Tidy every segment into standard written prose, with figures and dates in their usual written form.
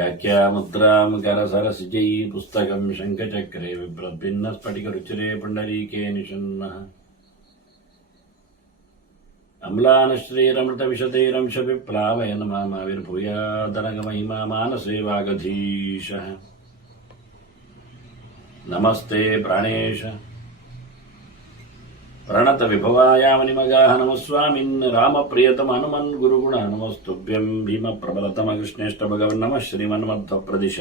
व्याख्यामुद्रां करसरसिजै पुस्तकं शङ्खचक्रे बिभ्रद्भिन्नस्फटिकरुचिरे पुण्डरीके निषण्णः अम्लानश्रीरमृतविशदैरंशविप्लावयन् मामाविर्भूयादनगमहिमा मानसे वागधीशः नमस्ते प्राणेश प्रणतविभवायामनिमगाः नमस्वामिन् रामप्रियतम हनुमन् गुरुगुण नमस्तुभ्यं भीमप्रबलतम कृष्णेष्ट भगवन् नमः श्रीमन्मध्वप्रदिश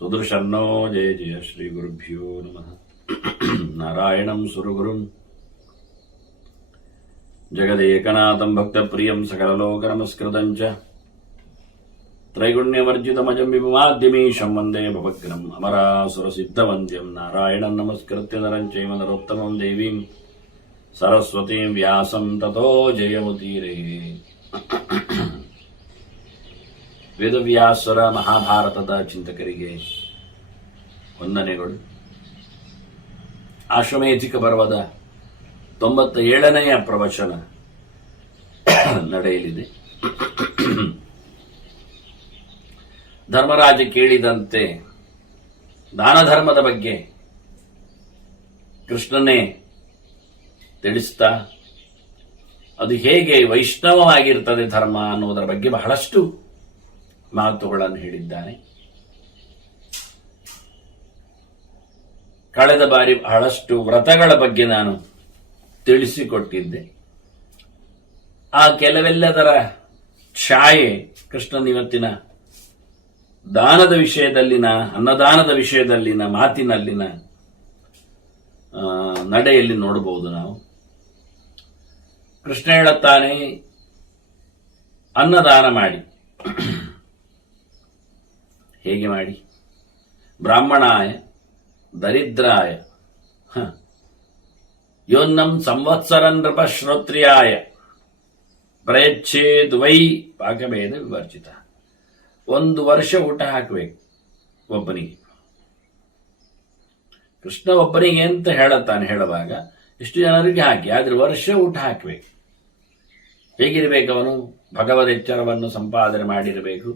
सुदर्शन्नो जय जय श्रीगुरुभ्यो नमः नारायणं सुरगुरुं जगदेकनाथं भक्तप्रियं सकललोकनमस्कृतं च त्रैगुण्यवर्जितमजं विभुमाद्यमीशं वन्दे भवग्रम् अमरासुरसिद्धवन्द्यं नारायणं नमस्कृत्य नरं चैव नरोत्तमं देवीं सरस्वतीं व्यासं ततो जयमुदीरये ವೇದವ್ಯಾಸರ ಮಹಾಭಾರತದ ಚಿಂತಕರಿಗೆ ವಂದನೆಗಳು. ಆಶ್ವಮೇಧಿಕ ಪರ್ವದ 97ನೆಯ ಪ್ರವಚನ ನಡೆಯಲಿದೆ. ಧರ್ಮರಾಜ ಕೇಳಿದಂತೆ ದಾನ ಧರ್ಮದ ಬಗ್ಗೆ ಕೃಷ್ಣನೇ ತಿಳಿಸ್ತಾ ಅದು ಹೇಗೆ ವೈಷ್ಣವವಾಗಿರ್ತದೆ ಧರ್ಮ ಅನ್ನುವುದರ ಬಗ್ಗೆ ಬಹಳಷ್ಟು ಮಾತುಗಳನ್ನು ಹೇಳಿದ್ದಾನೆ. ಕಳೆದ ಬಾರಿ ಬಹಳಷ್ಟು ವ್ರತಗಳ ಬಗ್ಗೆ ನಾನು ತಿಳಿಸಿಕೊಟ್ಟಿದ್ದೆ. ಆ ಕೆಲವೆಲ್ಲದರ ಛಾಯೆ ಕೃಷ್ಣನ ಇವತ್ತಿನ ದಾನದ ವಿಷಯದಲ್ಲಿನ ಅನ್ನದಾನದ ವಿಷಯದಲ್ಲಿನ ಮಾತಿನಲ್ಲಿನ ನಡೆಯಲ್ಲಿ ನೋಡಬಹುದು. ನಾವು ಕೃಷ್ಣ ಹೇಳುತ್ತಾನೆ, ಅನ್ನದಾನ ಮಾಡಿ. ಹೇಗೆ ಮಾಡಿ? ಬ್ರಾಹ್ಮಣಾಯ ದರಿದ್ರಾಯ ಯೋನ್ನಂ ಸಂವತ್ಸರನ್ ನೃಪ ಶ್ರೋತ್ರಿಯಾಯ ಪ್ರಯಚ್ಛೇದ್ ವೈ ಪಾಕಭೇದ ವಿವರ್ಜಿತ. 1 ವರ್ಷ ಊಟ ಹಾಕಬೇಕು ಒಬ್ಬನಿಗೆ. ಕೃಷ್ಣ ಒಬ್ಬನಿಗೆ ಅಂತ ಹೇಳುತ್ತಾನೆ. ಹೇಳುವಾಗ ಇಷ್ಟು ಜನರಿಗೆ ಹಾಕಿ, ಆದ್ರೆ ವರ್ಷ ಊಟ ಹಾಕಬೇಕು. ಹೇಗಿರಬೇಕು ಅವನು? ಭಗವದ್ ಎಚ್ಚರವನ್ನು ಸಂಪಾದನೆ ಮಾಡಿರಬೇಕು,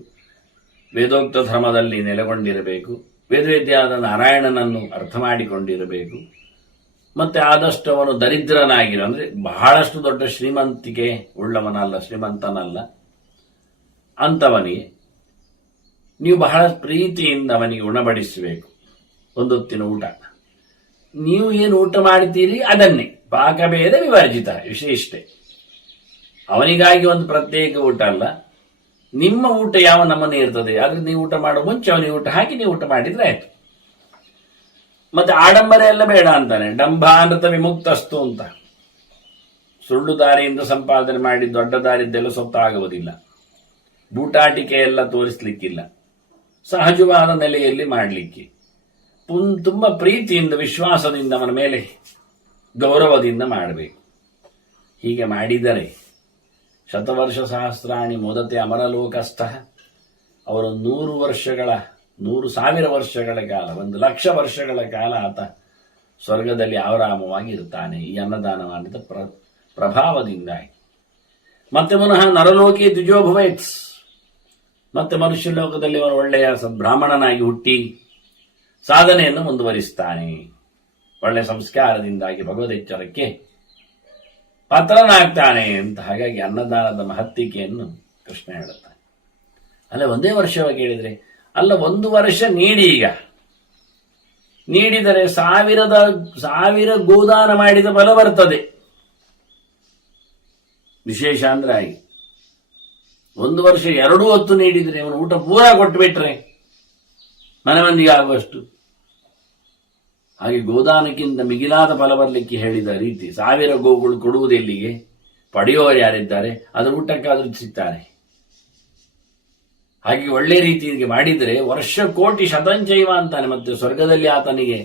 ವೇದೋಕ್ತ ಧರ್ಮದಲ್ಲಿ ನೆಲೆಗೊಂಡಿರಬೇಕು, ವೇದವೇದ್ಯಾದ ನಾರಾಯಣನನ್ನು ಅರ್ಥ ಮಾಡಿಕೊಂಡಿರಬೇಕು, ಮತ್ತೆ ಆದಷ್ಟು ಅವನು ದರಿದ್ರನಾಗಿರೋ, ಅಂದ್ರೆ ಬಹಳಷ್ಟು ದೊಡ್ಡ ಶ್ರೀಮಂತಿಕೆ ಉಳ್ಳವನಲ್ಲ, ಶ್ರೀಮಂತನಲ್ಲ. ಅಂತವನಿಗೆ ನೀವು ಬಹಳ ಪ್ರೀತಿಯಿಂದ ಅವನಿಗೆ ಉಣಬಡಿಸಬೇಕು. ಒಂದೊತ್ತಿನ ಊಟ. ನೀವು ಏನು ಊಟ ಮಾಡ್ತೀರಿ ಅದನ್ನೇ, ಪಾಕಭೇದ ವಿವರ್ಜಿತ. ವಿಷಯ ಇಷ್ಟೇ, ಅವನಿಗಾಗಿ ಒಂದು ಪ್ರತ್ಯೇಕ ಊಟ ಅಲ್ಲ. ನಿಮ್ಮ ಊಟ ಯಾವ ನಮೂನೆ ಇರ್ತದೆ, ಆದ್ರೆ ನೀವು ಊಟ ಮಾಡೋ ಮುಂಚೆ ಅವನಿಗೆ ಊಟ ಹಾಕಿ ನೀವು ಊಟ ಮಾಡಿದ್ರೆ ಆಯ್ತು. ಮತ್ತೆ ಆಡಂಬರ ಎಲ್ಲ ಬೇಡ ಅಂತಾನೆ. ಡಂಭಾನೃತ ವಿಮುಕ್ತಸ್ತು ಅಂತ. ಸುಳ್ಳು ದಾರಿಯಿಂದ ಸಂಪಾದನೆ ಮಾಡಿ ದೊಡ್ಡ ದಾರಿದ್ದೆಲ್ಲ ಆಗುವುದಿಲ್ಲ. ಬೂಟಾಟಿಕೆ ಎಲ್ಲ ತೋರಿಸ್ಲಿಕ್ಕಿಲ್ಲ. ಸಹಜವಾದ ನೆಲೆಯಲ್ಲಿ ಮಾಡಲಿಕ್ಕೆ ತುಂಬಾ ಪ್ರೀತಿಯಿಂದ ವಿಶ್ವಾಸದಿಂದ ಅವನ ಮೇಲೆ ಗೌರವದಿಂದ ಮಾಡಬೇಕು. ಹೀಗೆ ಮಾಡಿದರೆ ಶತವರ್ಷ ಸಹಸ್ರಾಣಿ ಮೋದತೆ ಅಮರಲೋಕಸ್ಥ. ಅವರು 100,000 ವರ್ಷಗಳ ಕಾಲ, 1,00,000 ವರ್ಷಗಳ ಕಾಲ ಆತ ಸ್ವರ್ಗದಲ್ಲಿ ಆರಾಮವಾಗಿರುತ್ತಾನೆ ಈ ಅನ್ನದಾನ ಮಾಡಿದ ಪ್ರಭಾವದಿಂದಾಗಿ. ಮತ್ತೆ ಪುನಃ ನರಲೋಕಿ ದ್ವಿಜೋಭವೇತ್. ಮತ್ತೆ ಮನುಷ್ಯ ಲೋಕದಲ್ಲಿ ಅವನು ಒಳ್ಳೆಯ ಬ್ರಾಹ್ಮಣನಾಗಿ ಹುಟ್ಟಿ ಸಾಧನೆಯನ್ನು ಮುಂದುವರಿಸ್ತಾನೆ. ಒಳ್ಳೆಯ ಸಂಸ್ಕಾರದಿಂದಾಗಿ ಭಗವದೆಚ್ಚರಕ್ಕೆ ಪಾತ್ರನಾಗ್ತಾನೆ ಅಂತ. ಹಾಗಾಗಿ ಅನ್ನದಾನದ ಮಹತ್ತಿಕೆಯನ್ನು ಕೃಷ್ಣ ಹೇಳುತ್ತಾನೆ. ಅಲ್ಲ, ಒಂದೇ ವರ್ಷವಾಗಿ ಹೇಳಿದ್ರೆ ಅಲ್ಲ, 1 ವರ್ಷ ನೀಡಿ. ಈಗ ನೀಡಿದರೆ 1000 ಗೋದಾನ ಮಾಡಿದ ಫಲ ಬರ್ತದೆ. ವಿಶೇಷ ಅಂದ್ರೆ ಹಾಗೆ 1 ವರ್ಷ 2 ಹೊತ್ತು ನೀಡಿದ್ರೆ, ಅವನು ಊಟ ಪೂರ ಕೊಟ್ಟು ಬಿಟ್ರೆ ಮನೆ ಮಂದಿಗೆ ಆಗುವಷ್ಟು. ಹಾಗೆ ಗೋದಾನಕ್ಕಿಂತ ಮಿಗಿಲಾದ ಫಲ ಬರಲಿಕ್ಕೆ ಹೇಳಿದ ರೀತಿ. 1000 ಗೋಗಳು ಕೊಡುವುದೆಲ್ಲಿಗೆ, ಪಡೆಯುವವರು ಯಾರಿದ್ದಾರೆ, ಅದರ ಊಟಕ್ಕಾದ್ರೂ ಸಿಗ್ತಾರೆ. ಹಾಗೆ ಒಳ್ಳೆ ರೀತಿಗೆ ಮಾಡಿದರೆ ವರ್ಷ ಕೋಟಿ ಶತಂಚೈವ ಅಂತಾನೆ. ಮತ್ತೆ ಸ್ವರ್ಗದಲ್ಲಿ ಆತನಿಗೆ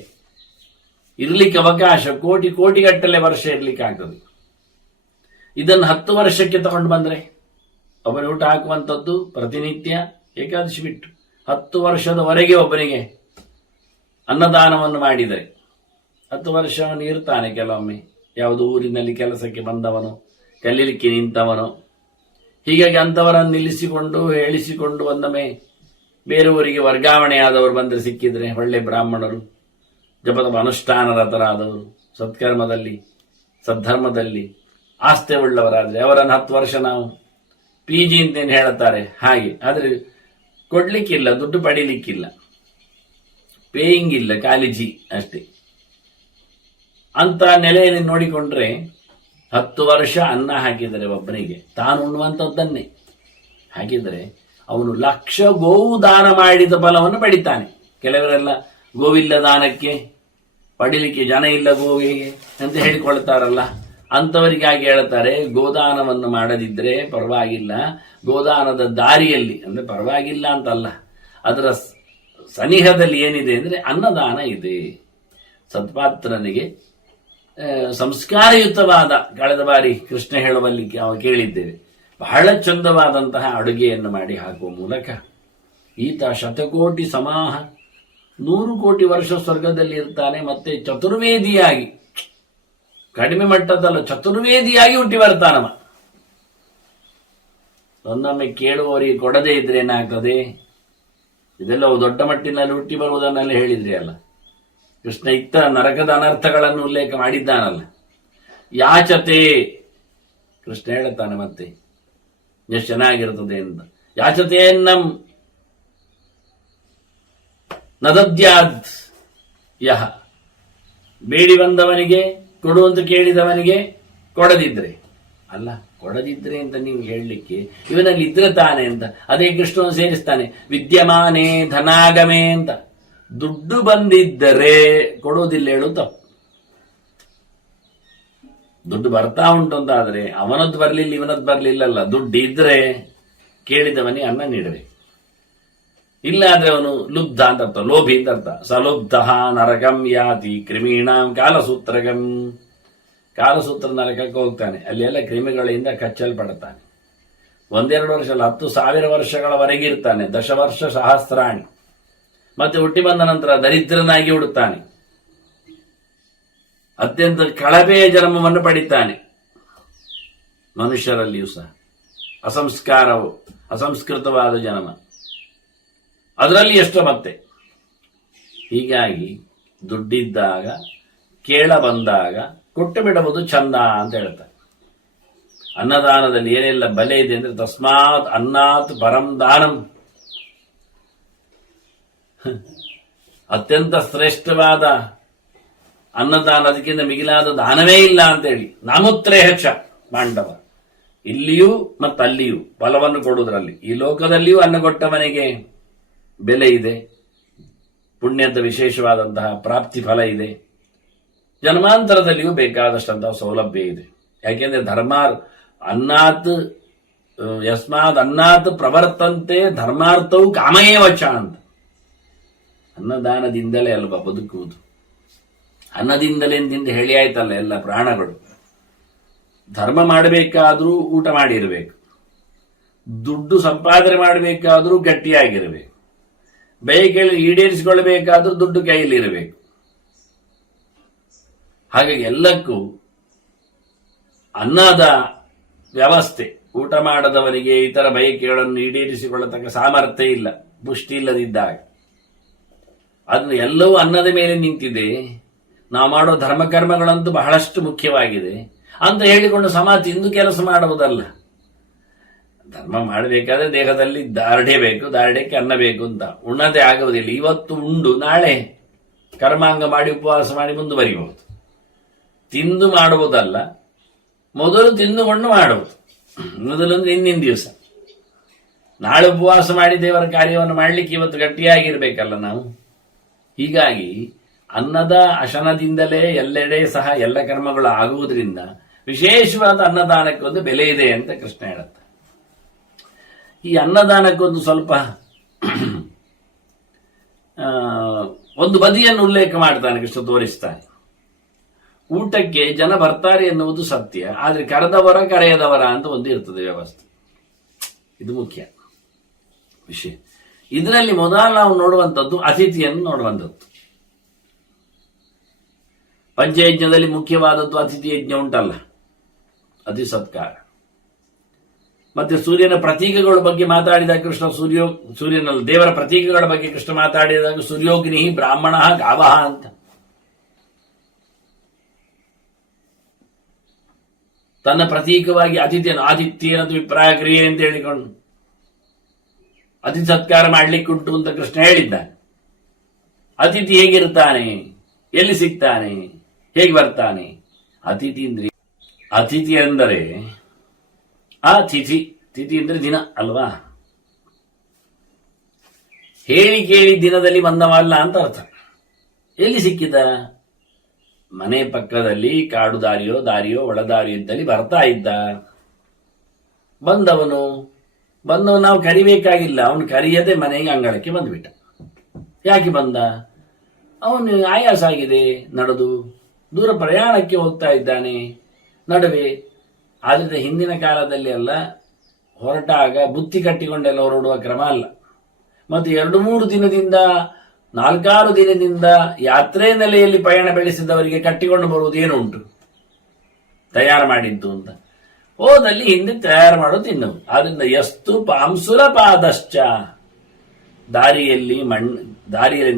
ಇರ್ಲಿಕ್ಕೆ ಅವಕಾಶ ಕೋಟಿಗಟ್ಟಲೆ ವರ್ಷ ಇರ್ಲಿಕ್ಕೆ ಆಗ್ತದೆ. ಇದನ್ನು 10 ವರ್ಷಕ್ಕೆ ತಗೊಂಡು ಬಂದ್ರೆ ಒಬ್ಬನ ಊಟ ಹಾಕುವಂಥದ್ದು ಪ್ರತಿನಿತ್ಯ ಏಕಾದಶಿ ಬಿಟ್ಟು 10 ವರ್ಷದವರೆಗೆ ಒಬ್ಬನಿಗೆ ಅನ್ನದಾನವನ್ನು ಮಾಡಿದರೆ 10 ವರ್ಷ ಅವನು ಇರ್ತಾನೆ. ಕೆಲವೊಮ್ಮೆ ಯಾವುದೋ ಊರಿನಲ್ಲಿ ಕೆಲಸಕ್ಕೆ ಬಂದವನು, ಕಲೀಲಿಕ್ಕೆ ನಿಂತವನು, ಹೀಗಾಗಿ ಅಂಥವರನ್ನು ನಿಲ್ಲಿಸಿಕೊಂಡು ಹೇಳಿಸಿಕೊಂಡು ಒಂದೊಮ್ಮೆ ಬೇರೆಯವರಿಗೆ ವರ್ಗಾವಣೆಯಾದವರು ಬಂದರೆ ಸಿಕ್ಕಿದ್ರೆ ಒಳ್ಳೆ ಬ್ರಾಹ್ಮಣರು, ಜಪತಪ ಅನುಷ್ಠಾನರತರಾದವರು, ಸತ್ಕರ್ಮದಲ್ಲಿ ಸದ್ಧರ್ಮದಲ್ಲಿ ಆಸ್ತೆ ಉಳ್ಳವರಾದರೆ ಅವರನ್ನು 10 ವರ್ಷ ನಾವು PG ಅಂತೇನು ಹೇಳುತ್ತಾರೆ ಹಾಗೆ. ಆದರೆ ಕೊಡ್ಲಿಕ್ಕಿಲ್ಲ, ದುಡ್ಡು ಪಡೀಲಿಕ್ಕಿಲ್ಲ, ಪೇಯಿಂಗ್ ಇಲ್ಲ, ಖಾಲಿ ಜಿ ಅಷ್ಟೇ. ಅಂತ ನೆಲೆಯಲ್ಲಿ ನೋಡಿಕೊಂಡ್ರೆ 10 ವರ್ಷ ಅನ್ನ ಹಾಕಿದರೆ ಒಬ್ಬನಿಗೆ ತಾನು ಉಣ್ಣುವಂಥದ್ದನ್ನೇ ಹಾಕಿದರೆ ಅವನು 1,00,000 ಗೋವು ದಾನ ಮಾಡಿದ ಫಲವನ್ನು ಪಡಿತಾನೆ. ಕೆಲವರೆಲ್ಲ ಗೋವಿಲ್ಲ ದಾನಕ್ಕೆ ಪಡಿಲಿಕ್ಕೆ ಜನ ಇಲ್ಲ ಗೋವಿಗೆ ಅಂತ ಹೇಳಿಕೊಳ್ತಾರಲ್ಲ, ಅಂಥವರಿಗಾಗಿ ಹೇಳ್ತಾರೆ ಗೋದಾನವನ್ನು ಮಾಡದಿದ್ರೆ ಪರವಾಗಿಲ್ಲ, ಗೋದಾನದ ದಾರಿಯಲ್ಲಿ ಅಂದ್ರೆ ಪರವಾಗಿಲ್ಲ ಅಂತಲ್ಲ, ಅದರ ಸನಿಹದಲ್ಲಿ ಏನಿದೆ ಅಂದ್ರೆ ಅನ್ನದಾನ ಇದೆ. ಸತ್ಪಾತ್ರನಿಗೆ ಸಂಸ್ಕಾರಯುತವಾದ, ಕಳೆದ ಬಾರಿ ಕೃಷ್ಣ ಹೇಳುವಲ್ಲಿ ಕೇಳಿದ್ದೇವೆ, ಬಹಳ ಚಂದವಾದಂತಹ ಅಡುಗೆಯನ್ನು ಮಾಡಿ ಹಾಕುವ ಮೂಲಕ ಈತ ಶತಕೋಟಿ ಸಮಾಹ 100 ಕೋಟಿ ವರ್ಷ ಸ್ವರ್ಗದಲ್ಲಿ ಇರ್ತಾನೆ. ಮತ್ತೆ ಚತುರ್ವೇದಿಯಾಗಿ, ಕಡಿಮೆ ಮಟ್ಟದಲ್ಲ, ಚತುರ್ವೇದಿಯಾಗಿ ಹುಟ್ಟಿ ಬರ್ತಾನವ. ಒಂದೊಮ್ಮೆ ಕೇಳುವವರಿಗೆ ಕೊಡದೇ ಇದ್ರೆ ಏನಾಗ್ತದೆ? ಇದೆಲ್ಲ ದೊಡ್ಡ ಮಟ್ಟಿನಲ್ಲಿ ಹುಟ್ಟಿ ಬರುವುದನ್ನೆಲ್ಲ ಹೇಳಿದ್ರಿ ಅಲ್ಲ. ಕೃಷ್ಣ ಇತ್ತ ನರಕದ ಅನರ್ಥಗಳನ್ನು ಉಲ್ಲೇಖ ಮಾಡಿದ್ದಾನಲ್ಲ. ಯಾಚತೆ, ಕೃಷ್ಣ ಹೇಳುತ್ತಾನೆ ಮತ್ತೆ ಎಷ್ಟು ಚೆನ್ನಾಗಿರ್ತದೆ ಅಂತ. ಯಾಚತೆಯನ್ನಂ ನದದ್ಯಾದ್ ಯಹ, ಬೇಡಿ ಬಂದವನಿಗೆ ಕೊಡುವಂತ ಕೇಳಿದವನಿಗೆ ಕೊಡದಿದ್ರೆ ಅಲ್ಲ, ಕೊಡದಿದ್ರೆ ಅಂತ ನೀವು ಹೇಳಲಿಕ್ಕೆ ಇವನಲ್ಲಿ ಇದ್ರೆ ತಾನೆ ಅಂತ. ಅದೇ ಕೃಷ್ಣವನ್ನು ಸೇರಿಸ್ತಾನೆ, ವಿದ್ಯಮಾನೇ ಧನಾಗಮೇ ಅಂತ. ದುಡ್ಡು ಬಂದಿದ್ದರೆ ಕೊಡುವುದಿಲ್ಲ ಹೇಳು ತಪ್ಪು. ದುಡ್ಡು ಬರ್ತಾ ಉಂಟು ಅಂತ ಆದ್ರೆ ಅವನದ್ದು ಬರ್ಲಿಲ್ಲ ಇವನದ್ದು ಬರ್ಲಿಲ್ಲಲ್ಲ, ದುಡ್ಡು ಇದ್ರೆ ಕೇಳಿದವನಿಗೆ ಅನ್ನ ನೀಡಬೇಕು. ಇಲ್ಲ ಆದ್ರೆ ಅವನು ಲುಬ್ಧ ಅಂತ ಅರ್ಥ, ಲೋಭಿ ಅಂತ ಅರ್ಥ. ಸಲುಬ್ಧ ನರಕಂ ಯಾತಿ ಕ್ರಿಮೀಣಾಂ ಕಾಲಸೂತ್ರಗಂ. ಕಾಲಸೂತ್ರ ನರಕಕ್ಕೆ ಹೋಗ್ತಾನೆ, ಅಲ್ಲಿ ಎಲ್ಲ ಕ್ರಿಮಿಗಳಿಂದ ಕಚ್ಚಲ್ಪಡುತ್ತಾನೆ. 1-2 ವರ್ಷ ಅಲ್ಲ, 10,000 ವರ್ಷಗಳವರೆಗೆ ಇರ್ತಾನೆ. 10 ವರ್ಷ ಸಹಸ್ರಾಣಿ. ಮತ್ತೆ ಹುಟ್ಟಿ ಬಂದ ನಂತರ ದರಿದ್ರನಾಗಿ ಹುಡುತ್ತಾನೆ, ಅತ್ಯಂತ ಕಳಪೆಯ ಜನ್ಮವನ್ನು ಪಡಿತಾನೆ. ಮನುಷ್ಯರಲ್ಲಿಯೂ ಸಹ ಅಸಂಸ್ಕಾರವು, ಅಸಂಸ್ಕೃತವಾದ ಜನ್ಮ ಅದರಲ್ಲಿ ಎಷ್ಟೋ ಮತ್ತೆ. ಹೀಗಾಗಿ ದುಡ್ಡಿದ್ದಾಗ ಕೇಳ ಬಂದಾಗ ಕೊಟ್ಟು ಬಿಡುವುದು ಚಂದ ಅಂತ ಹೇಳ್ತಾರೆ. ಅನ್ನದಾನದಲ್ಲಿ ಏನೆಲ್ಲ ಬಲೆ ಇದೆ ಅಂದ್ರೆ, ತಸ್ಮಾತ್ ಅನ್ನಾತ್ ಪರಂ ದಾನಂ, ಅತ್ಯಂತ ಶ್ರೇಷ್ಠವಾದ ಅನ್ನದಾನ, ಅದಕ್ಕಿಂತ ಮಿಗಿಲಾದ ದಾನವೇ ಇಲ್ಲ ಅಂತೇಳಿ. ನಾಮುತ್ರೇಹಚ ಪಾಂಡವ, ಇಲ್ಲಿಯೂ ಮತ್ತಲ್ಲಿಯೂ ಫಲವನ್ನು ಕೊಡುವುದರಲ್ಲಿ, ಈ ಲೋಕದಲ್ಲಿಯೂ ಅನ್ನ ಕೊಟ್ಟವನಿಗೆ ಬೆಲೆ ಇದೆ, ಪುಣ್ಯದ ವಿಶೇಷವಾದಂತಹ ಪ್ರಾಪ್ತಿ ಫಲ ಇದೆ, ಜನ್ಮಾಂತರದಲ್ಲಿಯೂ ಬೇಕಾದಷ್ಟಂತಹ ಸೌಲಭ್ಯ ಇದೆ. ಯಾಕೆಂದ್ರೆ ಅನ್ನಾತ್ ಯಸ್ಮಾತ್ ಅನ್ನಾತ್ ಪ್ರವರ್ತಂತೆ ಧರ್ಮಾರ್ಥವು ಕಾಮಯೇವಚ ಅಂತ. ಅನ್ನದಾನದಿಂದಲೇ ಅಲ್ವಾ ಬದುಕುವುದು, ಅನ್ನದಿಂದಲೇ ಅಂತ ಹೇಳಿ ಆಯ್ತಲ್ಲ ಎಲ್ಲ ಪ್ರಾಣಗಳು. ಧರ್ಮ ಮಾಡಬೇಕಾದ್ರೂ ಊಟ ಮಾಡಿರಬೇಕು, ದುಡ್ಡು ಸಂಪಾದನೆ ಮಾಡಬೇಕಾದ್ರೂ ಗಟ್ಟಿಯಾಗಿರಬೇಕು, ಬಯಕೆಗಳು ಈಡೇರಿಸಿಕೊಳ್ಳಬೇಕಾದ್ರೂ ದುಡ್ಡು ಕೈಯಲ್ಲಿರಬೇಕು. ಹಾಗಾಗಿ ಎಲ್ಲಕ್ಕೂ ಅನ್ನದ ವ್ಯವಸ್ಥೆ. ಊಟ ಮಾಡದವನಿಗೆ ಇತರ ಬಯಕೆಗಳನ್ನು ಈಡೇರಿಸಿಕೊಳ್ಳತಕ್ಕ ಸಾಮರ್ಥ್ಯ ಇಲ್ಲ, ಪುಷ್ಟಿ ಇಲ್ಲದಿದ್ದಾಗ. ಅದನ್ನು ಎಲ್ಲವೂ ಅನ್ನದ ಮೇಲೆ ನಿಂತಿದೆ. ನಾವು ಮಾಡೋ ಧರ್ಮಕರ್ಮಗಳಂತೂ ಬಹಳಷ್ಟು ಮುಖ್ಯವಾಗಿದೆ ಅಂತ ಹೇಳಿಕೊಂಡು ಸಮ ತಿಂದು ಕೆಲಸ ಮಾಡುವುದಲ್ಲ. ಧರ್ಮ ಮಾಡಬೇಕಾದ್ರೆ ದೇಹದಲ್ಲಿ ದಾರ್ಢ್ಯ ಬೇಕು, ದಾರ್ಢ್ಯಕ್ಕೆ ಅನ್ನ ಬೇಕು ಅಂತ. ಉಣ್ಣದೇ ಆಗುವುದಿಲ್ಲ. ಇವತ್ತು ಉಂಡು ನಾಳೆ ಕರ್ಮಾಂಗ ಮಾಡಿ ಉಪವಾಸ ಮಾಡಿ ಮುಂದುವರಿಬಹುದು. ತಿಂದು ಮಾಡುವುದಲ್ಲ, ಮೊದಲು ತಿಂದುಕೊಂಡು ಮಾಡುವುದು. ಮೊದಲೊಂದು ಹಿಂದಿನ ದಿವಸ, ನಾಳೆ ಉಪವಾಸ ಮಾಡಿ ದೇವರ ಕಾರ್ಯವನ್ನು ಮಾಡಲಿಕ್ಕೆ ಇವತ್ತು ಗಟ್ಟಿಯಾಗಿರ್ಬೇಕಲ್ಲ ನಾವು. ಹೀಗಾಗಿ ಅನ್ನದ ಅಶನದಿಂದಲೇ ಎಲ್ಲೆಡೆ ಸಹ ಎಲ್ಲ ಕರ್ಮಗಳು ಆಗುವುದರಿಂದ ವಿಶೇಷವಾದ ಅನ್ನದಾನಕ್ಕೊಂದು ಬೆಲೆ ಇದೆ ಅಂತ ಕೃಷ್ಣ ಹೇಳುತ್ತೆ. ಈ ಅನ್ನದಾನಕ್ಕೊಂದು ಸ್ವಲ್ಪ ಒಂದು ಬದಿಯನ್ನು ಉಲ್ಲೇಖ ಮಾಡ್ತಾನೆ ಕೃಷ್ಣ, ತೋರಿಸ್ತಾನೆ. ಊಟಕ್ಕೆ ಜನ ಬರ್ತಾರೆ ಎನ್ನುವುದು ಸತ್ಯ, ಆದ್ರೆ ಕರೆದವರ ಕರೆಯದವರ ಅಂತ ಒಂದು ಇರ್ತದೆ ವ್ಯವಸ್ಥೆ. ಇದು ಮುಖ್ಯ ವಿಷಯ. ಇದರಲ್ಲಿ ಮೊದಲು ನಾವು ನೋಡುವಂಥದ್ದು ಅತಿಥಿಯನ್ನು ನೋಡುವಂಥದ್ದು. ಪಂಚಯಜ್ಞದಲ್ಲಿ ಮುಖ್ಯವಾದದ್ದು ಅತಿಥಿ ಯಜ್ಞ ಉಂಟಲ್ಲ, ಅತಿ ಸತ್ಕಾರ. ಮತ್ತೆ ಸೂರ್ಯನ ಪ್ರತೀಕಗಳ ಬಗ್ಗೆ ಮಾತಾಡಿದಾಗ ಕೃಷ್ಣ ಸೂರ್ಯನಲ್ಲ ದೇವರ ಪ್ರತೀಕಗಳ ಬಗ್ಗೆ ಕೃಷ್ಣ ಮಾತಾಡಿದಾಗ ಸೂರ್ಯೋಗ್ನಿ ಬ್ರಾಹ್ಮಣ ಗಾವಹ ಅಂತ. ತನ್ನ ಪ್ರತೀಕವಾಗಿ ಆದಿತ್ಯನ ವಿಪ್ರಾಯ ಕ್ರಿಯೆ ಅಂತ ಹೇಳಿಕೊಂಡು ಅತಿಥಿ ಸತ್ಕಾರ ಮಾಡ್ಲಿಕ್ಕುಂಟು ಅಂತ ಕೃಷ್ಣ ಹೇಳಿದ್ದಾನೆ. ಅತಿಥಿ ಹೇಗಿರ್ತಾನೆ, ಎಲ್ಲಿ ಸಿಗ್ತಾನೆ, ಹೇಗೆ ಬರ್ತಾನೆ? ಅತಿಥಿ ಅಂದರೆ ಆ ತಿಥಿ ಅಂದ್ರೆ ದಿನ ಅಲ್ವಾ? ಹೇಳಿ ಕೇಳಿ ದಿನದಲ್ಲಿ ಬಂದವಲ್ಲ ಅಂತ ಅರ್ಥ. ಎಲ್ಲಿ ಸಿಕ್ಕಿದ? ಮನೆ ಪಕ್ಕದಲ್ಲಿ ಕಾಡು ದಾರಿಯೋ ಒಳದಾರಿಯೋ ಇದ್ದಲ್ಲಿ ಬರ್ತಾ ಇದ್ದ. ಬಂದವನು ನಾವು ಕರಿಬೇಕಾಗಿಲ್ಲ, ಅವನು ಕರಿಯದೆ ಮನೆಗೆ ಅಂಗಳಕ್ಕೆ ಬಂದ್ಬಿಟ್ಟ. ಯಾಕೆ ಬಂದ? ಅವನು ಆಯಾಸ ಆಗಿದೆ, ನಡೆದು ದೂರ ಪ್ರಯಾಣಕ್ಕೆ ಹೋಗ್ತಾ ಇದ್ದಾನೆ ನಡುವೆ. ಆದರೆ ಹಿಂದಿನ ಕಾಲದಲ್ಲಿ ಎಲ್ಲ ಹೊರಟಾಗ ಬುತ್ತಿ ಕಟ್ಟಿಕೊಂಡೆಲ್ಲ ಹೊರಡುವ ಕ್ರಮ ಅಲ್ಲ. ಮತ್ತು 2-3 ದಿನದಿಂದ 4-6 ದಿನದಿಂದ ಯಾತ್ರೆ ನೆಲೆಯಲ್ಲಿ ಪಯಣ ಬೆಳೆಸಿದವರಿಗೆ ಕಟ್ಟಿಕೊಂಡು ಬರುವುದು ಏನು ಉಂಟು? ತಯಾರು ಮಾಡಿದ್ದು ಅಂತ ಹೋದಲ್ಲಿ ಹಿಂದೆ ತಯಾರು ಮಾಡೋದು ತಿನ್ನವು. ಆದ್ರಿಂದ ಎಷ್ಟು ಪಾಂಸುರ ಪಾದಶ್ಚ, ದಾರಿಯಲ್ಲಿ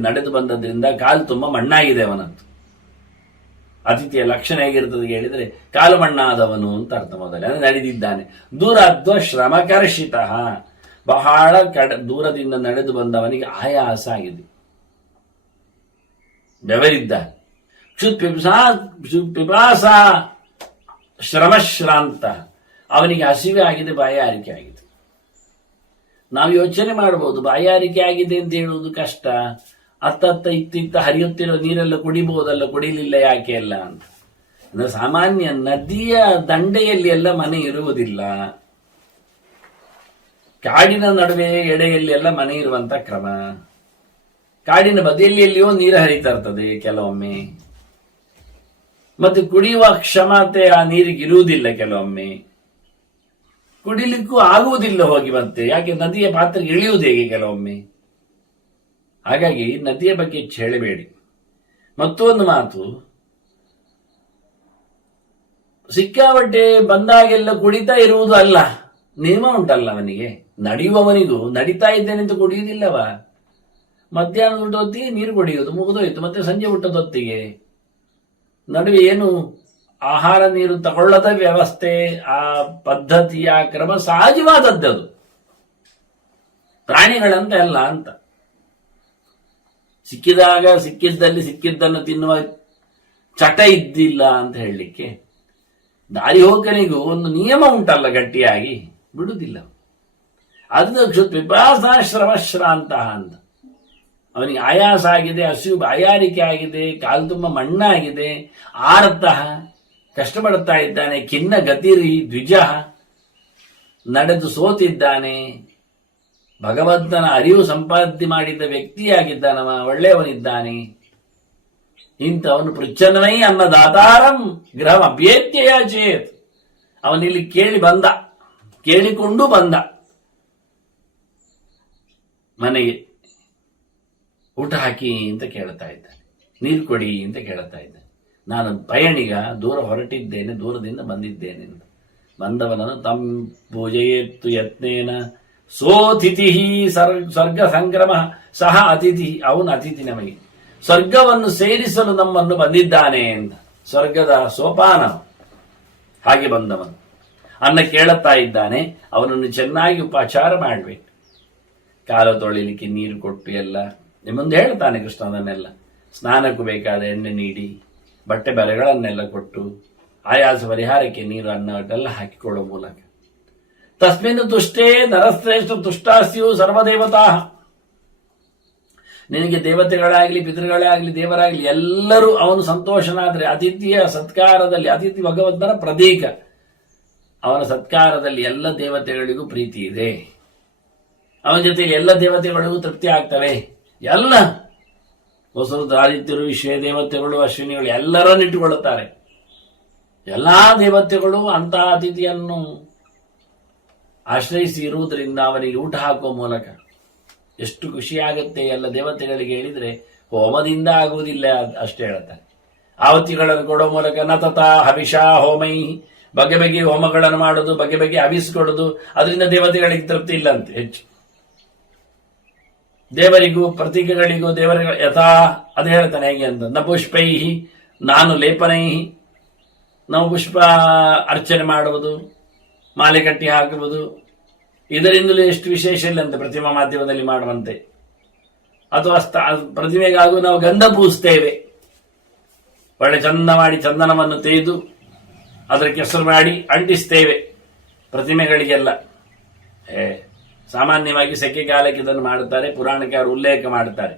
ನಡೆದು ಬಂದದ್ರಿಂದ ಕಾಲು ತುಂಬ ಮಣ್ಣಾಗಿದೆ ಅವನದ್ದು. ಅತಿಥಿಯ ಲಕ್ಷಣ ಹೇಗಿರ್ತದೆ ಹೇಳಿದ್ರೆ ಕಾಲು ಮಣ್ಣಾದವನು ಅಂತ ಅರ್ಥ. ಮೊದಲೇ ಅಂದ್ರೆ ನಡೆದಿದ್ದಾನೆ. ದೂರದ್ವ ಶ್ರಮಕರ್ಷಿತ, ಬಹಳ ದೂರದಿಂದ ನಡೆದು ಬಂದವನಿಗೆ ಆಯಾಸ ಆಗಿದೆ, ಬೆವರಿದ್ದ. ಪಿಪಾಸ ಶ್ರಮಶ್ರಾಂತ, ಅವನಿಗೆ ಹಸಿವೆ ಆಗಿದೆ, ಬಾಯಾರಿಕೆ ಆಗಿದೆ. ನಾವು ಯೋಚನೆ ಮಾಡಬಹುದು, ಬಾಯಾರಿಕೆ ಆಗಿದೆ ಅಂತ ಹೇಳುವುದು ಕಷ್ಟ. ಅತ್ತ ಇತ್ತ ಹರಿಯುತ್ತಿರೋ ನೀರೆಲ್ಲ ಕುಡಿಬಹುದಲ್ಲ, ಕುಡಿಲಿಲ್ಲ ಯಾಕೆ ಎಲ್ಲ ಅಂತ. ಅಂದ್ರೆ ಸಾಮಾನ್ಯ ನದಿಯ ದಂಡೆಯಲ್ಲಿ ಎಲ್ಲ ಮನೆ ಇರುವುದಿಲ್ಲ, ಕಾಡಿನ ನಡುವೆ ಎಡೆಯಲ್ಲಿ ಎಲ್ಲ ಮನೆ ಇರುವಂತ ಕ್ರಮ. ಕಾಡಿನ ಬದಿಯಲ್ಲಿ ಎಲ್ಲಿಯೋ ನೀರು ಹರಿತಾ ಇರ್ತದೆ ಕೆಲವೊಮ್ಮೆ. ಮತ್ತೆ ಕುಡಿಯುವ ಕ್ಷಮತೆ ಆ ನೀರಿಗೆ ಇರುವುದಿಲ್ಲ ಕೆಲವೊಮ್ಮೆ. ಕುಡಿಲಿಕ್ಕೂ ಆಗುವುದಿಲ್ಲ ಹೋಗಿ ಮತ್ತೆ, ಯಾಕೆ ನದಿಯ ಪಾತ್ರೆಗೆ ಇಳಿಯುವುದು ಹೇಗೆ ಕೆಲವೊಮ್ಮೆ. ಹಾಗಾಗಿ ನದಿಯ ಬಗ್ಗೆ ಹೇಳಬೇಡಿ. ಮತ್ತೊಂದು ಮಾತು, ಸಿಕ್ಕಾಬಟ್ಟೆ ಬಂದಾಗೆಲ್ಲ ಕುಡಿತಾ ಇರುವುದು ಅಲ್ಲ, ನಿಯಮ ಉಂಟಲ್ಲ ಅವನಿಗೆ. ನಡೆಯುವವನಿಗೂ ನಡೀತಾ ಇದ್ದೇನೆ ಅಂತ ಕುಡಿಯುವುದಿಲ್ಲವ. ಮಧ್ಯಾಹ್ನದ ಹೊತ್ತಿಗೆ ನೀರು ಕುಡಿಯುವುದು ಮುಗಿದೋಯ್ತು. ಮತ್ತೆ ಸಂಜೆ ಊಟದ ಹೊತ್ತಿಗೆ ನಡುವೆ ಏನು ಆಹಾರ ನೀರು ತಗೊಳ್ಳದ ವ್ಯವಸ್ಥೆ, ಆ ಪದ್ಧತಿಯ ಕ್ರಮ ಸಹಜವಾದದ್ದದು, ಪ್ರಾಣಿಗಳಂತ ಎಲ್ಲ ಅಂತ. ಸಿಕ್ಕಿದ್ದನ್ನು ತಿನ್ನುವ ಚಟ ಇದ್ದಿಲ್ಲ ಅಂತ ಹೇಳಲಿಕ್ಕೆ. ದಾರಿ ಹೋಗನಿಗೂ ಒಂದು ನಿಯಮ ಉಂಟಲ್ಲ, ಗಟ್ಟಿಯಾಗಿ ಬಿಡುವುದಿಲ್ಲ. ಅದು ಪಿಪಾಸ ಶ್ರಮಶ್ರಾಂತ ಅಂತ. ಅವನಿಗೆ ಆಯಾಸ ಆಗಿದೆ, ಹಸಿವು ಬಾಯಾರಿಕೆ ಆಗಿದೆ, ಕಾಲು ತುಂಬ ಮಣ್ಣಾಗಿದೆ, ಆರ್ತಃ ಕಷ್ಟಪಡುತ್ತಾ ಇದ್ದಾನೆ. ಖಿನ್ನ ಗತಿರಿ ದ್ವಿಜ, ನಡೆದು ಸೋತಿದ್ದಾನೆ. ಭಗವಂತನ ಅರಿವು ಸಂಪಾದನೆ ಮಾಡಿದ ವ್ಯಕ್ತಿಯಾಗಿದ್ದಾನವ, ಒಳ್ಳೆಯವನಿದ್ದಾನೆ. ಇಂಥವನು ಪೃಚ್ಛನ್ಮೈ ಅನ್ನದಾತಾರಂ ಗೃಹಂ ಅಭ್ಯೇತ್ಯ ಚೇತ್. ಅವನಿಲ್ಲಿ ಕೇಳಿಕೊಂಡು ಬಂದ ಮನೆಗೆ. ಊಟ ಹಾಕಿ ಅಂತ ಕೇಳ್ತಾ ಇದ್ದಾನೆ, ನೀರು ಕೊಡಿ ಅಂತ ಕೇಳ್ತಾ ಇದ್ದಾನೆ. ನಾನು ಪಯಣಿಗ, ದೂರ ಹೊರಟಿದ್ದೇನೆ, ದೂರದಿಂದ ಬಂದಿದ್ದೇನೆ ಅಂತ. ಬಂದವನನ್ನು ತಂ ಪೂಜೆಯೇತ್ತು ಯತ್ನೇನ ಸೋತಿಥಿ ಸ್ವರ್ಗ ಸಂಕ್ರಮ ಸಹ ಅತಿಥಿ. ಅವನು ಅತಿಥಿ, ನಮಗೆ ಸ್ವರ್ಗವನ್ನು ಸೇರಿಸಲು ನಮ್ಮನ್ನು ಬಂದಿದ್ದಾನೆ ಅಂತ. ಸ್ವರ್ಗದ ಸೋಪಾನ ಹಾಗೆ ಬಂದವನು. ಅನ್ನ ಕೇಳುತ್ತಾ ಇದ್ದಾನೆ, ಅವನನ್ನು ಚೆನ್ನಾಗಿ ಉಪಚಾರ ಮಾಡಬೇಕು. ಕಾಲ ತೊಳಿಲಿಕ್ಕೆ ನೀರು ಕೊಟ್ಟು ಎಲ್ಲ ನಿಮ್ಮೊಂದು ಹೇಳ್ತಾನೆ ಕೃಷ್ಣ. ಅದನ್ನೆಲ್ಲ ಸ್ನಾನಕ್ಕೂ ಬೇಕಾದ ಎಣ್ಣೆ ನೀಡಿ, ಬಟ್ಟೆ ಬರೆಗಳನ್ನೆಲ್ಲ ಕೊಟ್ಟು, ಆಯಾಸ ಪರಿಹಾರಕ್ಕೆ ನೀರು ಅನ್ನೆಲ್ಲ ಹಾಕಿಕೊಳ್ಳುವ ಮೂಲಕ ತಸ್ಮಿನ್ ತುಷ್ಟೇ ನರಶ್ರೇಷ್ಠ ತುಷ್ಟಾಸ್ಯು ಸರ್ವದೇವತಾ. ನಿನಗೆ ದೇವತೆಗಳಾಗಲಿ ಪಿತೃಗಳೇ ಆಗಲಿ ದೇವರಾಗಲಿ ಎಲ್ಲರೂ ಅವನು ಸಂತೋಷನಾದರೆ, ಅತಿಥಿಯ ಸತ್ಕಾರದಲ್ಲಿ, ಅತಿಥಿ ಭಗವಂತನ ಪ್ರತೀಕ, ಅವನ ಸತ್ಕಾರದಲ್ಲಿ ಎಲ್ಲ ದೇವತೆಗಳಿಗೂ ಪ್ರೀತಿ ಇದೆ. ಅವನ ಜೊತೆಯಲ್ಲಿ ಎಲ್ಲ ದೇವತೆಗಳಿಗೂ ತೃಪ್ತಿ ಆಗ್ತವೆ. ಎಲ್ಲ ಹೊಸರು ಆದಿತ್ಯರು, ವಿಶ್ವ ದೇವತೆಗಳು, ಅಶ್ವಿನಿಗಳು ಎಲ್ಲರನ್ನು ಇಟ್ಟುಕೊಳ್ಳುತ್ತಾರೆ. ಎಲ್ಲಾ ದೇವತೆಗಳು ಅಂತಹ ಅತಿಥಿಯನ್ನು ಆಶ್ರಯಿಸಿ ಇರುವುದರಿಂದ ಅವನಿಗೆ ಊಟ ಹಾಕುವ ಮೂಲಕ ಎಷ್ಟು ಖುಷಿಯಾಗುತ್ತೆ. ಎಲ್ಲ ದೇವತೆಗಳಿಗೆ ಹೇಳಿದ್ರೆ ಹೋಮದಿಂದ ಆಗುವುದಿಲ್ಲ ಅಷ್ಟೇ ಹೇಳ್ತಾರೆ. ಆವತಿಗಳನ್ನು ಕೊಡೋ ಮೂಲಕ ನತತ ಹವಿಷಾ ಹೋಮೈ ಬಗೆ ಬಗೆಯ ಹೋಮಗಳನ್ನು ಮಾಡೋದು, ಬಗೆ ಬಗೆಯ ಹವಿಸ್ಕೊಡೋದು, ಅದರಿಂದ ದೇವತೆಗಳಿಗೆ ತೃಪ್ತಿ ಇಲ್ಲ ಅಂತ ಹೆಚ್ಚು. ದೇವರಿಗೂ ಪ್ರತೀಕಗಳಿಗೂ ದೇವರಿಗೂ ಯಥಾ ಅದು ಹೇಳ್ತಾನೆ ಹೇಗೆ ಅಂತ, ನ ಪುಷ್ಪೈಹಿ ನಾನು ಲೇಪನೈಹಿ, ನಾವು ಪುಷ್ಪ ಅರ್ಚನೆ ಮಾಡುವುದು, ಮಾಲೆ ಕಟ್ಟಿ ಹಾಕುವುದು, ಇದರಿಂದಲೂ ಎಷ್ಟು ವಿಶೇಷ ಇಲ್ಲ ಅಂತ ಪ್ರತಿಮಾ ಮಾಧ್ಯಮದಲ್ಲಿ ಮಾಡುವಂತೆ. ಅಥವಾ ಪ್ರತಿಮೆಗಾಗೂ ನಾವು ಗಂಧ ಪೂಜಿಸ್ತೇವೆ, ಒಳ್ಳೆ ಚಂದ ಮಾಡಿ ಚಂದನವನ್ನು ತೆಗೆದು ಅದರ ಕೆಸರು ಮಾಡಿ ಅಂಟಿಸ್ತೇವೆ ಪ್ರತಿಮೆಗಳಿಗೆಲ್ಲ. ಸಾಮಾನ್ಯವಾಗಿ ಸೆಕೆಗಾಲಕ್ಕೆ ಇದನ್ನು ಮಾಡುತ್ತಾರೆ, ಪುರಾಣಕ್ಕೆ ಅವರು ಉಲ್ಲೇಖ ಮಾಡುತ್ತಾರೆ.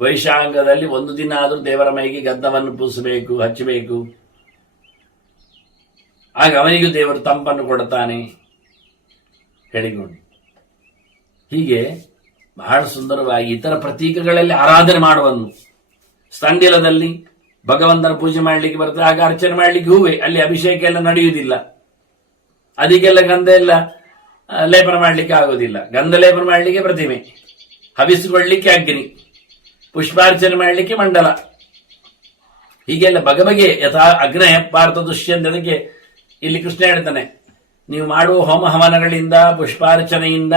ವೈಶಾಖದಲ್ಲಿ ಒಂದು ದಿನ ಆದರೂ ದೇವರ ಮೈಗೆ ಗಂಧವನ್ನು ಪೂಸಬೇಕು, ಹಚ್ಚಬೇಕು, ಆಗ ಅವನಿಗೂ ದೇವರು ತಂಪನ್ನು ಕೊಡುತ್ತಾನೆ ಹೇಳಿಕೊಂಡು. ಹೀಗೆ ಬಹಳ ಸುಂದರವಾಗಿ ಇತರ ಪ್ರತೀಕಗಳಲ್ಲಿ ಆರಾಧನೆ ಮಾಡುವನ್ನು. ಸ್ತಂಡಿಲದಲ್ಲಿ ಭಗವಂತನ ಪೂಜೆ ಮಾಡಲಿಕ್ಕೆ ಬರ್ತದೆ, ಆಗ ಅರ್ಚನೆ ಮಾಡಲಿಕ್ಕೆ ಹೂವೆ, ಅಲ್ಲಿ ಅಭಿಷೇಕ ಎಲ್ಲ ನಡೆಯುವುದಿಲ್ಲ, ಅದಕ್ಕೆಲ್ಲ ಗಂಧ ಎಲ್ಲ ಲೇಪನ ಮಾಡಲಿಕ್ಕೆ ಆಗುವುದಿಲ್ಲ. ಗಂಧ ಲೇಪನ ಮಾಡಲಿಕ್ಕೆ ಪ್ರತಿಮೆ, ಹವಿಸಿಕೊಳ್ಳಲಿಕ್ಕೆ ಅಗ್ನಿ, ಪುಷ್ಪಾರ್ಚನೆ ಮಾಡಲಿಕ್ಕೆ ಮಂಡಲ, ಹೀಗೆಲ್ಲ ಬಗೆ ಬಗೆ ಯಥಾ ಅಗ್ನಯ ಪಾರ್ಥ ದುಷ್ಯಂತದಕ್ಕೆ ಇಲ್ಲಿ ಕೃಷ್ಣ ಹೇಳ್ತಾನೆ, ನೀವು ಮಾಡುವ ಹೋಮ ಹವನಗಳಿಂದ, ಪುಷ್ಪಾರ್ಚನೆಯಿಂದ,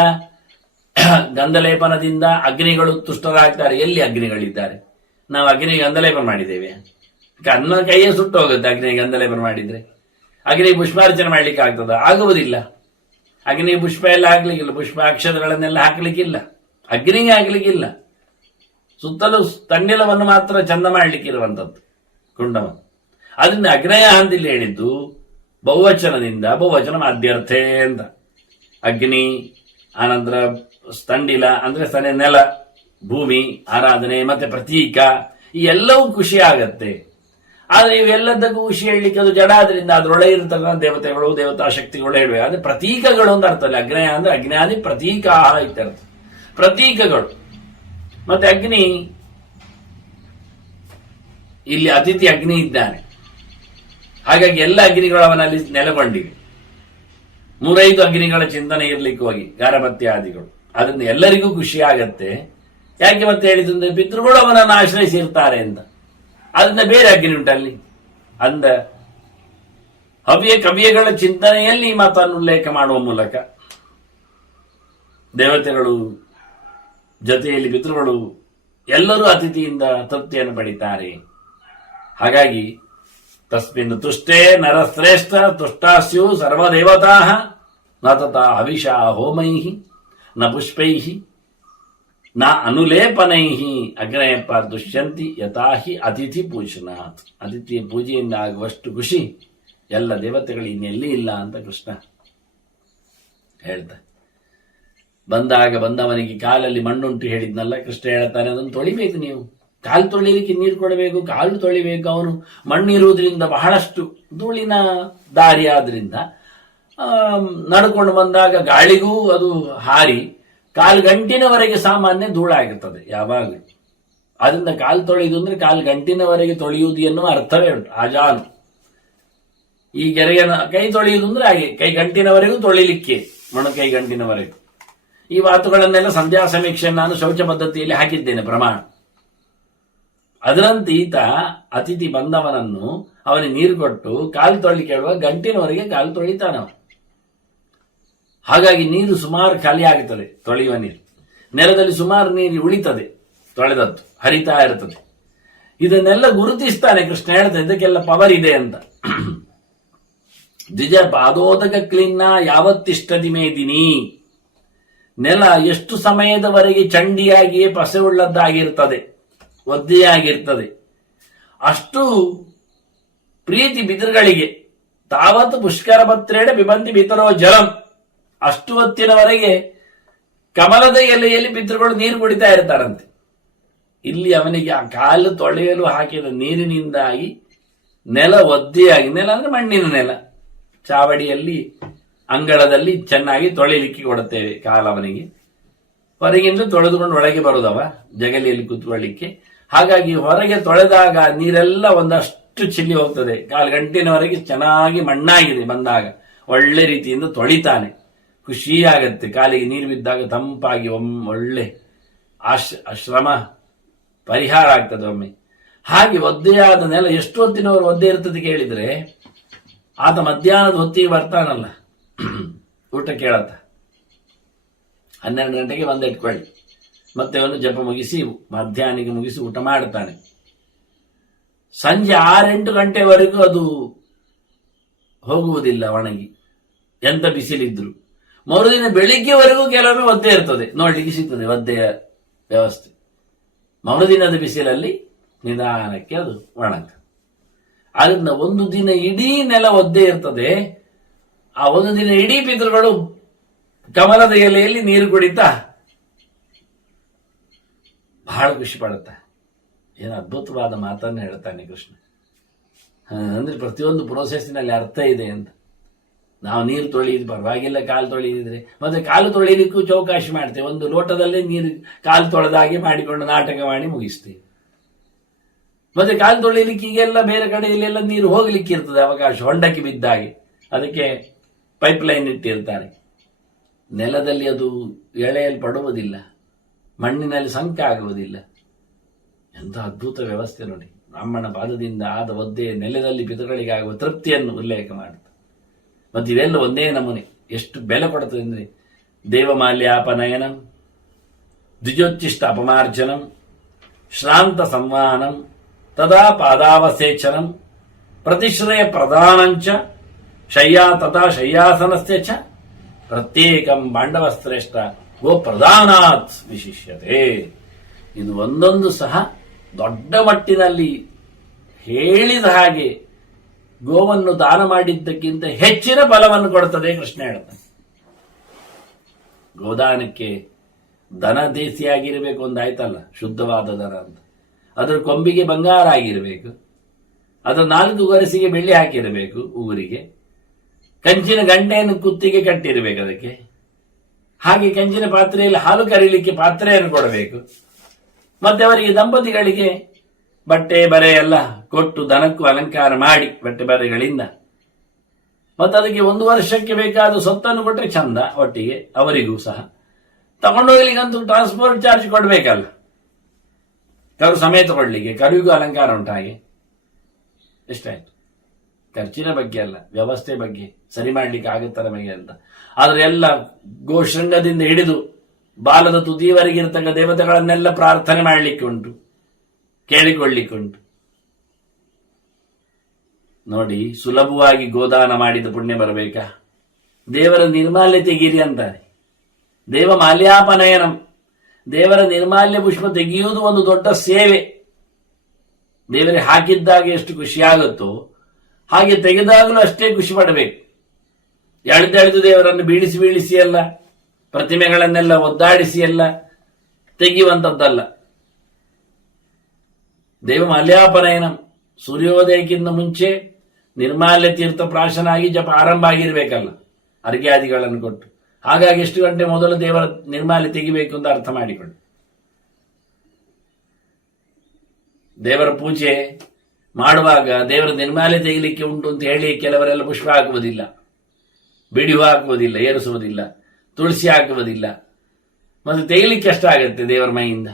ಗಂಧಲೇಪನದಿಂದ ಅಗ್ನಿಗಳು ತುಷ್ಟರಾಗ್ತಾರೆ. ಎಲ್ಲಿ ಅಗ್ನಿಗಳಿದ್ದಾರೆ? ನಾವು ಅಗ್ನಿಗೆ ಗಂಧಲೇಪನ ಮಾಡಿದ್ದೇವೆ, ಕನ್ನ ಕೈಯೇ ಸುಟ್ಟು ಹೋಗುತ್ತೆ ಅಗ್ನಿಗೆ ಗಂಧಲೇಪನ ಮಾಡಿದ್ರೆ. ಅಗ್ನಿ ಪುಷ್ಪಾರ್ಚನೆ ಮಾಡ್ಲಿಕ್ಕೆ ಆಗ್ತದ? ಆಗುವುದಿಲ್ಲ. ಅಗ್ನಿ ಪುಷ್ಪ ಎಲ್ಲ ಹಾಕ್ಲಿಕ್ಕಿಲ್ಲ, ಪುಷ್ಪ ಅಕ್ಷರಗಳನ್ನೆಲ್ಲ ಹಾಕ್ಲಿಕ್ಕಿಲ್ಲ, ಅಗ್ನಿಗೆ ಹಾಕ್ಲಿಕ್ಕಿಲ್ಲ. ಸುತ್ತಲೂ ತಂಡಿಲವನ್ನು ಮಾತ್ರ ಚಂದ ಮಾಡ್ಲಿಕ್ಕಿರುವಂಥದ್ದು ಕುಂಡವನ್ನು. ಅದರಿಂದ ಅಗ್ನಯ ಅಂತಿಲ್ಲಿ ಹೇಳಿದ್ದು ಬಹುವಚನದಿಂದ, ಬಹುವಚನ ಮಾಧ್ಯರ್ಥೆ ಅಂತ. ಅಗ್ನಿ, ಆನಂತರ ಸ್ತಂಡಿಲ ಅಂದ್ರೆ ಸ್ತನ ನೆಲ, ಭೂಮಿ, ಆರಾಧನೆ, ಮತ್ತೆ ಪ್ರತೀಕ, ಈ ಎಲ್ಲವೂ ಖುಷಿ ಆಗತ್ತೆ. ಆದ್ರೆ ಇವೆಲ್ಲದಕ್ಕೂ ಖುಷಿ ಹೇಳಲಿಕ್ಕೆ ಅದು ಜಡ, ಆದ್ರಿಂದ ಅದರೊಳಗೆ ಇರತಕ್ಕಂಥ ದೇವತೆಗಳು, ದೇವತಾ ಶಕ್ತಿಗಳು ಹೇಳುವೆ. ಅದೇ ಪ್ರತೀಕಗಳು ಅಂತ ಅರ್ಥ ಇಲ್ಲ. ಅಗ್ನಯ ಅಂದ್ರೆ ಅಗ್ನಾದಿ ಪ್ರತೀಕ ಇತ್ಯರ್ಥ, ಪ್ರತೀಕಗಳು. ಮತ್ತೆ ಅಗ್ನಿ, ಇಲ್ಲಿ ಅತಿಥಿ ಅಗ್ನಿ ಇದ್ದಾನೆ, ಹಾಗಾಗಿ ಎಲ್ಲ ಅಗ್ನಿಗಳು ಅವನಲ್ಲಿ ನೆಲೆಗೊಂಡಿವೆ. 3-5 ಅಗ್ನಿಗಳ ಚಿಂತನೆ ಇರ್ಲಿಕ್ಕೆ ಹೋಗಿ ಗಾರಭತ್ಯಾದಿಗಳು, ಅದರಿಂದ ಎಲ್ಲರಿಗೂ ಖುಷಿ ಆಗತ್ತೆ. ಯಾಕೆ ಮತ್ತೆ ಹೇಳಿದ್ರೆ ಪಿತೃಗಳು ಅವನನ್ನು ಆಶ್ರಯಿಸಿರ್ತಾರೆ ಅಂತ. ಅದರಿಂದ ಬೇರೆ ಅಗ್ನಿ ಉಂಟಲ್ಲಿ ಅಂದ ಹವ್ಯ ಕವ್ಯಗಳ ಚಿಂತನೆಯಲ್ಲಿ ಈ ಮಾತನ್ನು ಉಲ್ಲೇಖ ಮಾಡುವ ಮೂಲಕ ದೇವತೆಗಳು ಜೊತೆಯಲ್ಲಿ ಪಿತೃಗಳು ಎಲ್ಲರೂ ಅತಿಥಿಯಿಂದ ತೃಪ್ತಿಯನ್ನು ಪಡಿತಾರೆ. ಹಾಗಾಗಿ ತಸ್ಮಿನ್ ತುಷ್ಟೇ ನರಶ್ರೇಷ್ಠ ತುಷ್ಟಾಸ್ಯು ಸರ್ವದೇವತಾ ನ ತಥಾ ಹವಿಷಾ ಹೋಮೈಹಿ ನ ಪುಷ್ಪೈಹಿ ನ ಅನುಲೇಪನೈಹಿ ಅಗ್ನಯಪ್ಪ ದುಷ್ಯಂತಿ ಯಥಾಹಿ ಅತಿಥಿ ಪೂಜನಾಥ್. ಅತಿಥಿಯ ಪೂಜೆಯಿಂದ ಆಗುವಷ್ಟು ಖುಷಿ ಎಲ್ಲ ದೇವತೆಗಳು ಇನ್ನೆಲ್ಲಿ ಇಲ್ಲ ಅಂತ ಕೃಷ್ಣ ಹೇಳ್ತಾರೆ. ಬಂದವನಿಗೆ ಕಾಲಲ್ಲಿ ಮಣ್ಣುಂಟು ಹೇಳಿದ್ನಲ್ಲ, ಕೃಷ್ಣ ಹೇಳ್ತಾನೆ ಅದನ್ನು ತೊಳಿಬೇಕು. ನೀವು ಕಾಲು ತೊಳಿಲಿಕ್ಕೆ ನೀರು ಕೊಡಬೇಕು, ಕಾಲು ತೊಳಿಬೇಕು. ಅವನು ಮಣ್ಣಿರುವುದರಿಂದ ಬಹಳಷ್ಟು ಧೂಳಿನ ದಾರಿ ಆದ್ರಿಂದ ನಡ್ಕೊಂಡು ಬಂದಾಗ ಗಾಳಿಗೂ ಅದು ಹಾರಿ ಕಾಲು ಗಂಟಿನವರೆಗೆ ಸಾಮಾನ್ಯ ಧೂಳಾಗಿರ್ತದೆ ಯಾವಾಗಲೂ. ಅದರಿಂದ ಕಾಲು ತೊಳೆಯುವುದು ಅಂದ್ರೆ ಕಾಲು ಗಂಟಿನವರೆಗೆ ತೊಳೆಯುವುದು ಎನ್ನುವ ಅರ್ಥವೇ ಉಂಟು. ಆಜಾನು ಈ ಗೆರೆಯ ಕೈ ತೊಳೆಯುವುದು ಅಂದ್ರೆ ಹಾಗೆ ಕೈ ಗಂಟಿನವರೆಗೂ ತೊಳಿಲಿಕ್ಕೆ, ಮೊಣಕೈ ಗಂಟಿನವರೆಗೂ. ಈ ಮಾತುಗಳನ್ನೆಲ್ಲ ಸಂಧ್ಯಾ ಸಮೀಕ್ಷೆ ನಾನು ಶೌಚ ಪದ್ಧತಿಯಲ್ಲಿ ಹಾಕಿದ್ದೇನೆ ಪ್ರಮಾಣ. ಅದರಂತೆ ಈತ ಅತಿಥಿ ಬಂದವನನ್ನು ಅವನಿಗೆ ನೀರು ಕೊಟ್ಟು ಕಾಲು ತೊಳಿಲಿಕ್ಕೆ ಹೇಳುವ ಗಂಟಿನವರೆಗೆ ಕಾಲು ತೊಳಿತಾನ. ಹಾಗಾಗಿ ನೀರು ಸುಮಾರು ಖಾಲಿ ಆಗುತ್ತದೆ, ತೊಳೆಯುವ ನೀರು. ನೆಲದಲ್ಲಿ ಸುಮಾರು ನೀರು ಉಳಿತದೆ, ತೊಳೆದದ್ದು ಹರಿತಾ ಇರ್ತದೆ. ಇದನ್ನೆಲ್ಲ ಗುರುತಿಸ್ತಾನೆ ಕೃಷ್ಣ, ಹೇಳ್ತಾನೆ ಇದಕ್ಕೆಲ್ಲ ಪವರ್ ಇದೆ ಅಂತ. ದ್ವಿಜ ಪಾದೋದಕ ಕ್ಲೀನ್ನ ಯಾವತ್ತಿಷ್ಟದಿ ಮೇದಿನಿ. ನೆಲ ಎಷ್ಟು ಸಮಯದವರೆಗೆ ಚಂಡಿಯಾಗಿಯೇ ಪಸೆಯುಳ್ಳದ್ದಾಗಿರ್ತದೆ, ಒದ್ದೆಯಾಗಿರ್ತದೆ, ಅಷ್ಟು ಪ್ರೀತಿ ಪಿತೃಗಳಿಗೆ. ತಾವತ್ತು ಪುಷ್ಕರ ಪತ್ರೇಡ ಬಿಬಂದಿ ಬಿತರೋ ಜಲಂ. ಅಷ್ಟು ಹೊತ್ತಿನವರೆಗೆ ಕಮಲದ ಎಲೆಯಲ್ಲಿ ಪಿತೃಗಳು ನೀರು ಕುಡಿತಾ ಇರ್ತಾರಂತೆ. ಇಲ್ಲಿ ಅವನಿಗೆ ಆ ಕಾಲು ತೊಳೆಯಲು ಹಾಕಿದ ನೀರಿನಿಂದಾಗಿ ನೆಲ ಒದ್ದೆಯಾಗಿ, ನೆಲ ಅಂದ್ರೆ ಮಣ್ಣಿನ ನೆಲ, ಚಾವಡಿಯಲ್ಲಿ ಅಂಗಳದಲ್ಲಿ ಚೆನ್ನಾಗಿ ತೊಳಿಲಿಕ್ಕೆ ಕೊಡುತ್ತೇವೆ ಕಾಲವನಿಗೆ. ಹೊರಗಿಂದ ತೊಳೆದುಕೊಂಡು ಒಳಗೆ ಬರುದವ ಜಗಲಿಯಲ್ಲಿ ಕೂತ್ಕೊಳ್ಳಿಕ್ಕೆ. ಹಾಗಾಗಿ ಹೊರಗೆ ತೊಳೆದಾಗ ನೀರೆಲ್ಲ ಒಂದಷ್ಟು ಚಿಲ್ಲಿ ಹೋಗ್ತದೆ. ಕಾಲು ಗಂಟಿನವರೆಗೆ ಚೆನ್ನಾಗಿ ಮಣ್ಣಾಗಿದೆ. ಬಂದಾಗ ಒಳ್ಳೆ ರೀತಿಯಿಂದ ತೊಳಿತಾನೆ, ಖುಷಿಯಾಗತ್ತೆ. ಕಾಲಿಗೆ ನೀರು ಬಿದ್ದಾಗ ತಂಪಾಗಿ ಒಳ್ಳೆ ಶ್ರಮ ಪರಿಹಾರ ಆಗ್ತದೆ ಒಮ್ಮೆ. ಹಾಗೆ ಒದ್ದೆಯಾದ ನೆಲ ಎಷ್ಟು ಹೊತ್ತಿನವರು ಒದ್ದೆ ಇರ್ತದೆ ಕೇಳಿದ್ರೆ ಆತ ಮಧ್ಯಾಹ್ನದ ಹೊತ್ತಿಗೆ ಬರ್ತಾನಲ್ಲ, ಊಟ ಕೇಳತ್ತ, 12 ಗಂಟೆಗೆ ಬಂದಿಟ್ಕೊಳ್ಳಿ, ಮತ್ತೆ ಅವನು ಜಪ ಮುಗಿಸಿ ಮಧ್ಯಾಹ್ನಿಗೆ ಮುಗಿಸಿ ಊಟ ಮಾಡ್ತಾನೆ. ಸಂಜೆ 6-8 ಗಂಟೆವರೆಗೂ ಅದು ಹೋಗುವುದಿಲ್ಲ ಒಣಗಿ, ಎಂತ ಬಿಸಿಲಿದ್ರು. ಮರುದಿನ ಬೆಳಿಗ್ಗೆವರೆಗೂ ಕೆಲವೊಮ್ಮೆ ಒದ್ದೆ ಇರ್ತದೆ, ನೋಡ್ಲಿಕ್ಕೆ ಸಿಗ್ತದೆ ಒದ್ದೆಯ ವ್ಯವಸ್ಥೆ. ಮರುದಿನದ ಬಿಸಿಲಲ್ಲಿ ನಿಧಾನಕ್ಕೆ ಅದು ಒಣಗ್ತದೆ. ಆದ್ರಿಂದ ಒಂದು ದಿನ ಇಡೀ ನೆಲ ಒದ್ದೆ ಇರ್ತದೆ. ಆ ಒಂದು ದಿನ ಇಡೀ ಪಿತೃಗಳು ಕಮಲದ ಎಲೆಯಲ್ಲಿ ನೀರು ಕುಡಿತಾ ಬಹಳ ಖುಷಿ ಪಡುತ್ತ. ಏನು ಅದ್ಭುತವಾದ ಮಾತನ್ನು ಹೇಳ್ತಾನೆ ಕೃಷ್ಣ. ಅಂದ್ರೆ ಪ್ರತಿಯೊಂದು ಪ್ರೋಸೆಸ್ನಲ್ಲಿ ಅರ್ಥ ಇದೆ ಅಂತ. ನಾವು ನೀರು ತೊಳೆಯಿದ್ ಪರವಾಗಿಲ್ಲ, ಕಾಲು ತೊಳೆದಿದ್ರೆ ಮತ್ತೆ ಕಾಲು ತೊಳೆಯಲಿಕ್ಕೂ ಚೌಕಾಶಿ ಮಾಡ್ತೇವೆ. ಒಂದು ಲೋಟದಲ್ಲೇ ನೀರು ಕಾಲು ತೊಳೆದಾಗೆ ಮಾಡಿಕೊಂಡು ನಾಟಕ ಮಾಡಿ ಮುಗಿಸ್ತೇವೆ. ಮತ್ತೆ ಕಾಲು ತೊಳೆಯಲಿಕ್ಕೆ ಈಗೆಲ್ಲ ಬೇರೆ ಕಡೆಯಲ್ಲೆಲ್ಲ ನೀರು ಹೋಗ್ಲಿಕ್ಕೆ ಇರ್ತದೆ ಅವಕಾಶ, ಹೊಂಡಕ್ಕೆ ಬಿದ್ದಾಗೆ. ಅದಕ್ಕೆ ಪೈಪ್ ಲೈನ್ ಇಟ್ಟಿರ್ತಾರೆ. ನೆಲದಲ್ಲಿ ಅದು ಎಳೆಯಲ್ಪಡುವುದಿಲ್ಲ, ಮಣ್ಣಿನಲ್ಲಿ ಸಂಕ ಆಗುವುದಿಲ್ಲ. ಎಂಥ ಅದ್ಭುತ ವ್ಯವಸ್ಥೆ ನೋಡಿ. ಬ್ರಾಹ್ಮಣ ಪಾದದಿಂದ ಆದ ಒದ್ದೆ ನೆಲದಲ್ಲಿ ಪಿತೃಗಳಿಗಾಗುವ ತೃಪ್ತಿಯನ್ನು ಉಲ್ಲೇಖ ಮಾಡುತ್ತೆ. ಮತ್ತು ಇವೆಲ್ಲ ಒಂದೇ ನಮೂನೆ. ಎಷ್ಟು ಬೆಲೆ ಕೊಡುತ್ತದೆ ಅಂದ್ರೆ, ದೇವಮಾಲ್ಯಾಪನಯನಂ, ದ್ವಿಜೋಚ್ಚಿಷ್ಟ ಅಪಮಾರ್ಜನಂ, ಶ್ರಾಂತ ಸಂವಾಹನಂ, ತದಾ ಪಾದಾವಸೇಚನಂ, ಪ್ರತಿಶ್ರಯ ಪ್ರಧಾನಂಚ, ಶಯ್ಯಾ ತಥಾ ಶಯ್ಯಾಸನಸ್ಯ ಚ, ಪ್ರತ್ಯೇಕಂ ಬಾಂಡವಶ್ರೇಷ್ಠ ಗೋ ಪ್ರಧಾನಾತ್ ವಿಶಿಷ್ಯತೆ. ಇದು ಒಂದೊಂದು ಸಹ ದೊಡ್ಡ ಮಟ್ಟಿನಲ್ಲಿ ಹೇಳಿದ ಹಾಗೆ ಗೋವನ್ನು ದಾನ ಮಾಡಿದ್ದಕ್ಕಿಂತ ಹೆಚ್ಚಿನ ಫಲವನ್ನು ಕೊಡುತ್ತದೆ ಕೃಷ್ಣ ಹೇಳ್ತಾನೆ. ಗೋದಾನಕ್ಕೆ ದನ ದೇಸಿಯಾಗಿರಬೇಕು ಒಂದಾಯ್ತಲ್ಲ, ಶುದ್ಧವಾದ ದನ ಅಂತ. ಅದರ ಕೊಂಬಿಗೆ ಬಂಗಾರ ಆಗಿರಬೇಕು, ಅದರ 4 ಗೊರಸಿಗೆ ಬೆಳ್ಳಿ ಹಾಕಿರಬೇಕು, ಊರಿಗೆ ಕಂಚಿನ ಗಂಟೆಯನ್ನು ಕುತ್ತಿಗೆ ಕಟ್ಟಿರಬೇಕು ಅದಕ್ಕೆ. ಹಾಗೆ ಕಂಚಿನ ಪಾತ್ರೆಯಲ್ಲಿ ಹಾಲು ಕರೀಲಿಕ್ಕೆ ಪಾತ್ರೆಯನ್ನು ಕೊಡಬೇಕು. ಮತ್ತೆ ಅವರಿಗೆ ದಂಪತಿಗಳಿಗೆ ಬಟ್ಟೆ ಬರೆ ಎಲ್ಲ ಕೊಟ್ಟು ದನಕ್ಕೂ ಅಲಂಕಾರ ಮಾಡಿ ಬಟ್ಟೆ ಬರೆಗಳಿಂದ, ಮತ್ತೆ ಅದಕ್ಕೆ 1 ವರ್ಷಕ್ಕೆ ಬೇಕಾದ ಸೊತ್ತನ್ನು ಕೊಟ್ಟರೆ ಚಂದ. ಒಟ್ಟಿಗೆ ಅವರಿಗೂ ಸಹ ತಗೊಂಡೋಗ್ಲಿಕ್ಕಂತೂ ಟ್ರಾನ್ಸ್ಪೋರ್ಟ್ ಚಾರ್ಜ್ ಕೊಡ್ಬೇಕಲ್ಲ, ಕರು ಸಮೇತ ಕೊಡ್ಲಿಕ್ಕೆ. ಕರುವಿಗೂ ಅಲಂಕಾರ ಉಂಟು. ಹಾಗೆ ಎಷ್ಟಾಯ್ತು? ಖರ್ಚಿನ ಬಗ್ಗೆ ಅಲ್ಲ, ವ್ಯವಸ್ಥೆ ಬಗ್ಗೆ ಸರಿ ಮಾಡ್ಲಿಕ್ಕೆ ಆಗುತ್ತ ನಮಗೆ ಅಂತ. ಆದ್ರೆ ಎಲ್ಲ ಗೋಶೃಂಗದಿಂದ ಹಿಡಿದು ಬಾಲದ ತುದಿಯವರೆಗೆ ಇರತಕ್ಕ ದೇವತೆಗಳನ್ನೆಲ್ಲ ಪ್ರಾರ್ಥನೆ ಮಾಡಲಿಕ್ಕೆ ಉಂಟು, ಕೇಳಿಕೊಳ್ಳಿಕ್ಕೆ ಉಂಟು. ನೋಡಿ, ಸುಲಭವಾಗಿ ಗೋದಾನ ಮಾಡಿದ ಪುಣ್ಯ ಬರಬೇಕಾ? ದೇವರ ನಿರ್ಮಾಲ್ಯ ತೆಗೀರಿ ಅಂತಾರೆ. ದೇವ ಮಾಲ್ಯಾಪನಯನಂ, ದೇವರ ನಿರ್ಮಾಲ್ಯ ಪುಷ್ಪ ತೆಗೆಯುವುದು ಒಂದು ದೊಡ್ಡ ಸೇವೆ. ದೇವರಿಗೆ ಹಾಕಿದ್ದಾಗ ಎಷ್ಟು ಖುಷಿಯಾಗುತ್ತೋ ಹಾಗೆ ತೆಗೆದಾಗಲೂ ಅಷ್ಟೇ ಖುಷಿ ಪಡಬೇಕು. ಎಳೆದೆಳೆದು ದೇವರನ್ನು ಬೀಳಿಸಿ ಬೀಳಿಸಿ ಅಲ್ಲ, ಪ್ರತಿಮೆಗಳನ್ನೆಲ್ಲ ಒದ್ದಾಡಿಸಿ ಎಲ್ಲ ತೆಗೆಯುವಂಥದ್ದಲ್ಲ. ದೇವ ಮಾಲ್ಯಾಪನಯನಂ, ಸೂರ್ಯೋದಯಕ್ಕಿಂತ ಮುಂಚೆ ನಿರ್ಮಾಲ್ಯ ತೀರ್ಥ ಪ್ರಾಶನಾಗಿ ಜಪ ಆರಂಭ ಆಗಿರ್ಬೇಕಲ್ಲ, ಅರ್ಘ್ಯಾದಿಗಳನ್ನು ಕೊಟ್ಟು. ಹಾಗಾಗಿ ಎಷ್ಟು ಗಂಟೆ ಮೊದಲು ದೇವರ ನಿರ್ಮಾಲ್ಯ ತೆಗಿಬೇಕು ಅಂತ ಅರ್ಥ ಮಾಡಿಕೊಳ್ಳಿ. ದೇವರ ಪೂಜೆ ಮಾಡುವಾಗ ದೇವರ ನಿರ್ಮಾಲ್ಯ ತೆಗಿಲಿಕ್ಕೆ ಉಂಟು ಅಂತ ಹೇಳಿ ಕೆಲವರೆಲ್ಲ ಪುಷ್ಪ ಹಾಕುವುದಿಲ್ಲ, ಬಿಡಿ ಹೂ ಹಾಕುವುದಿಲ್ಲ, ಏರಿಸುವುದಿಲ್ಲ, ತುಳಸಿ ಹಾಕುವುದಿಲ್ಲ. ಮತ್ತೆ ತೆಗಿಲಿಕ್ಕೆ ಅಷ್ಟಾಗತ್ತೆ ದೇವರ ಮೈಯಿಂದ.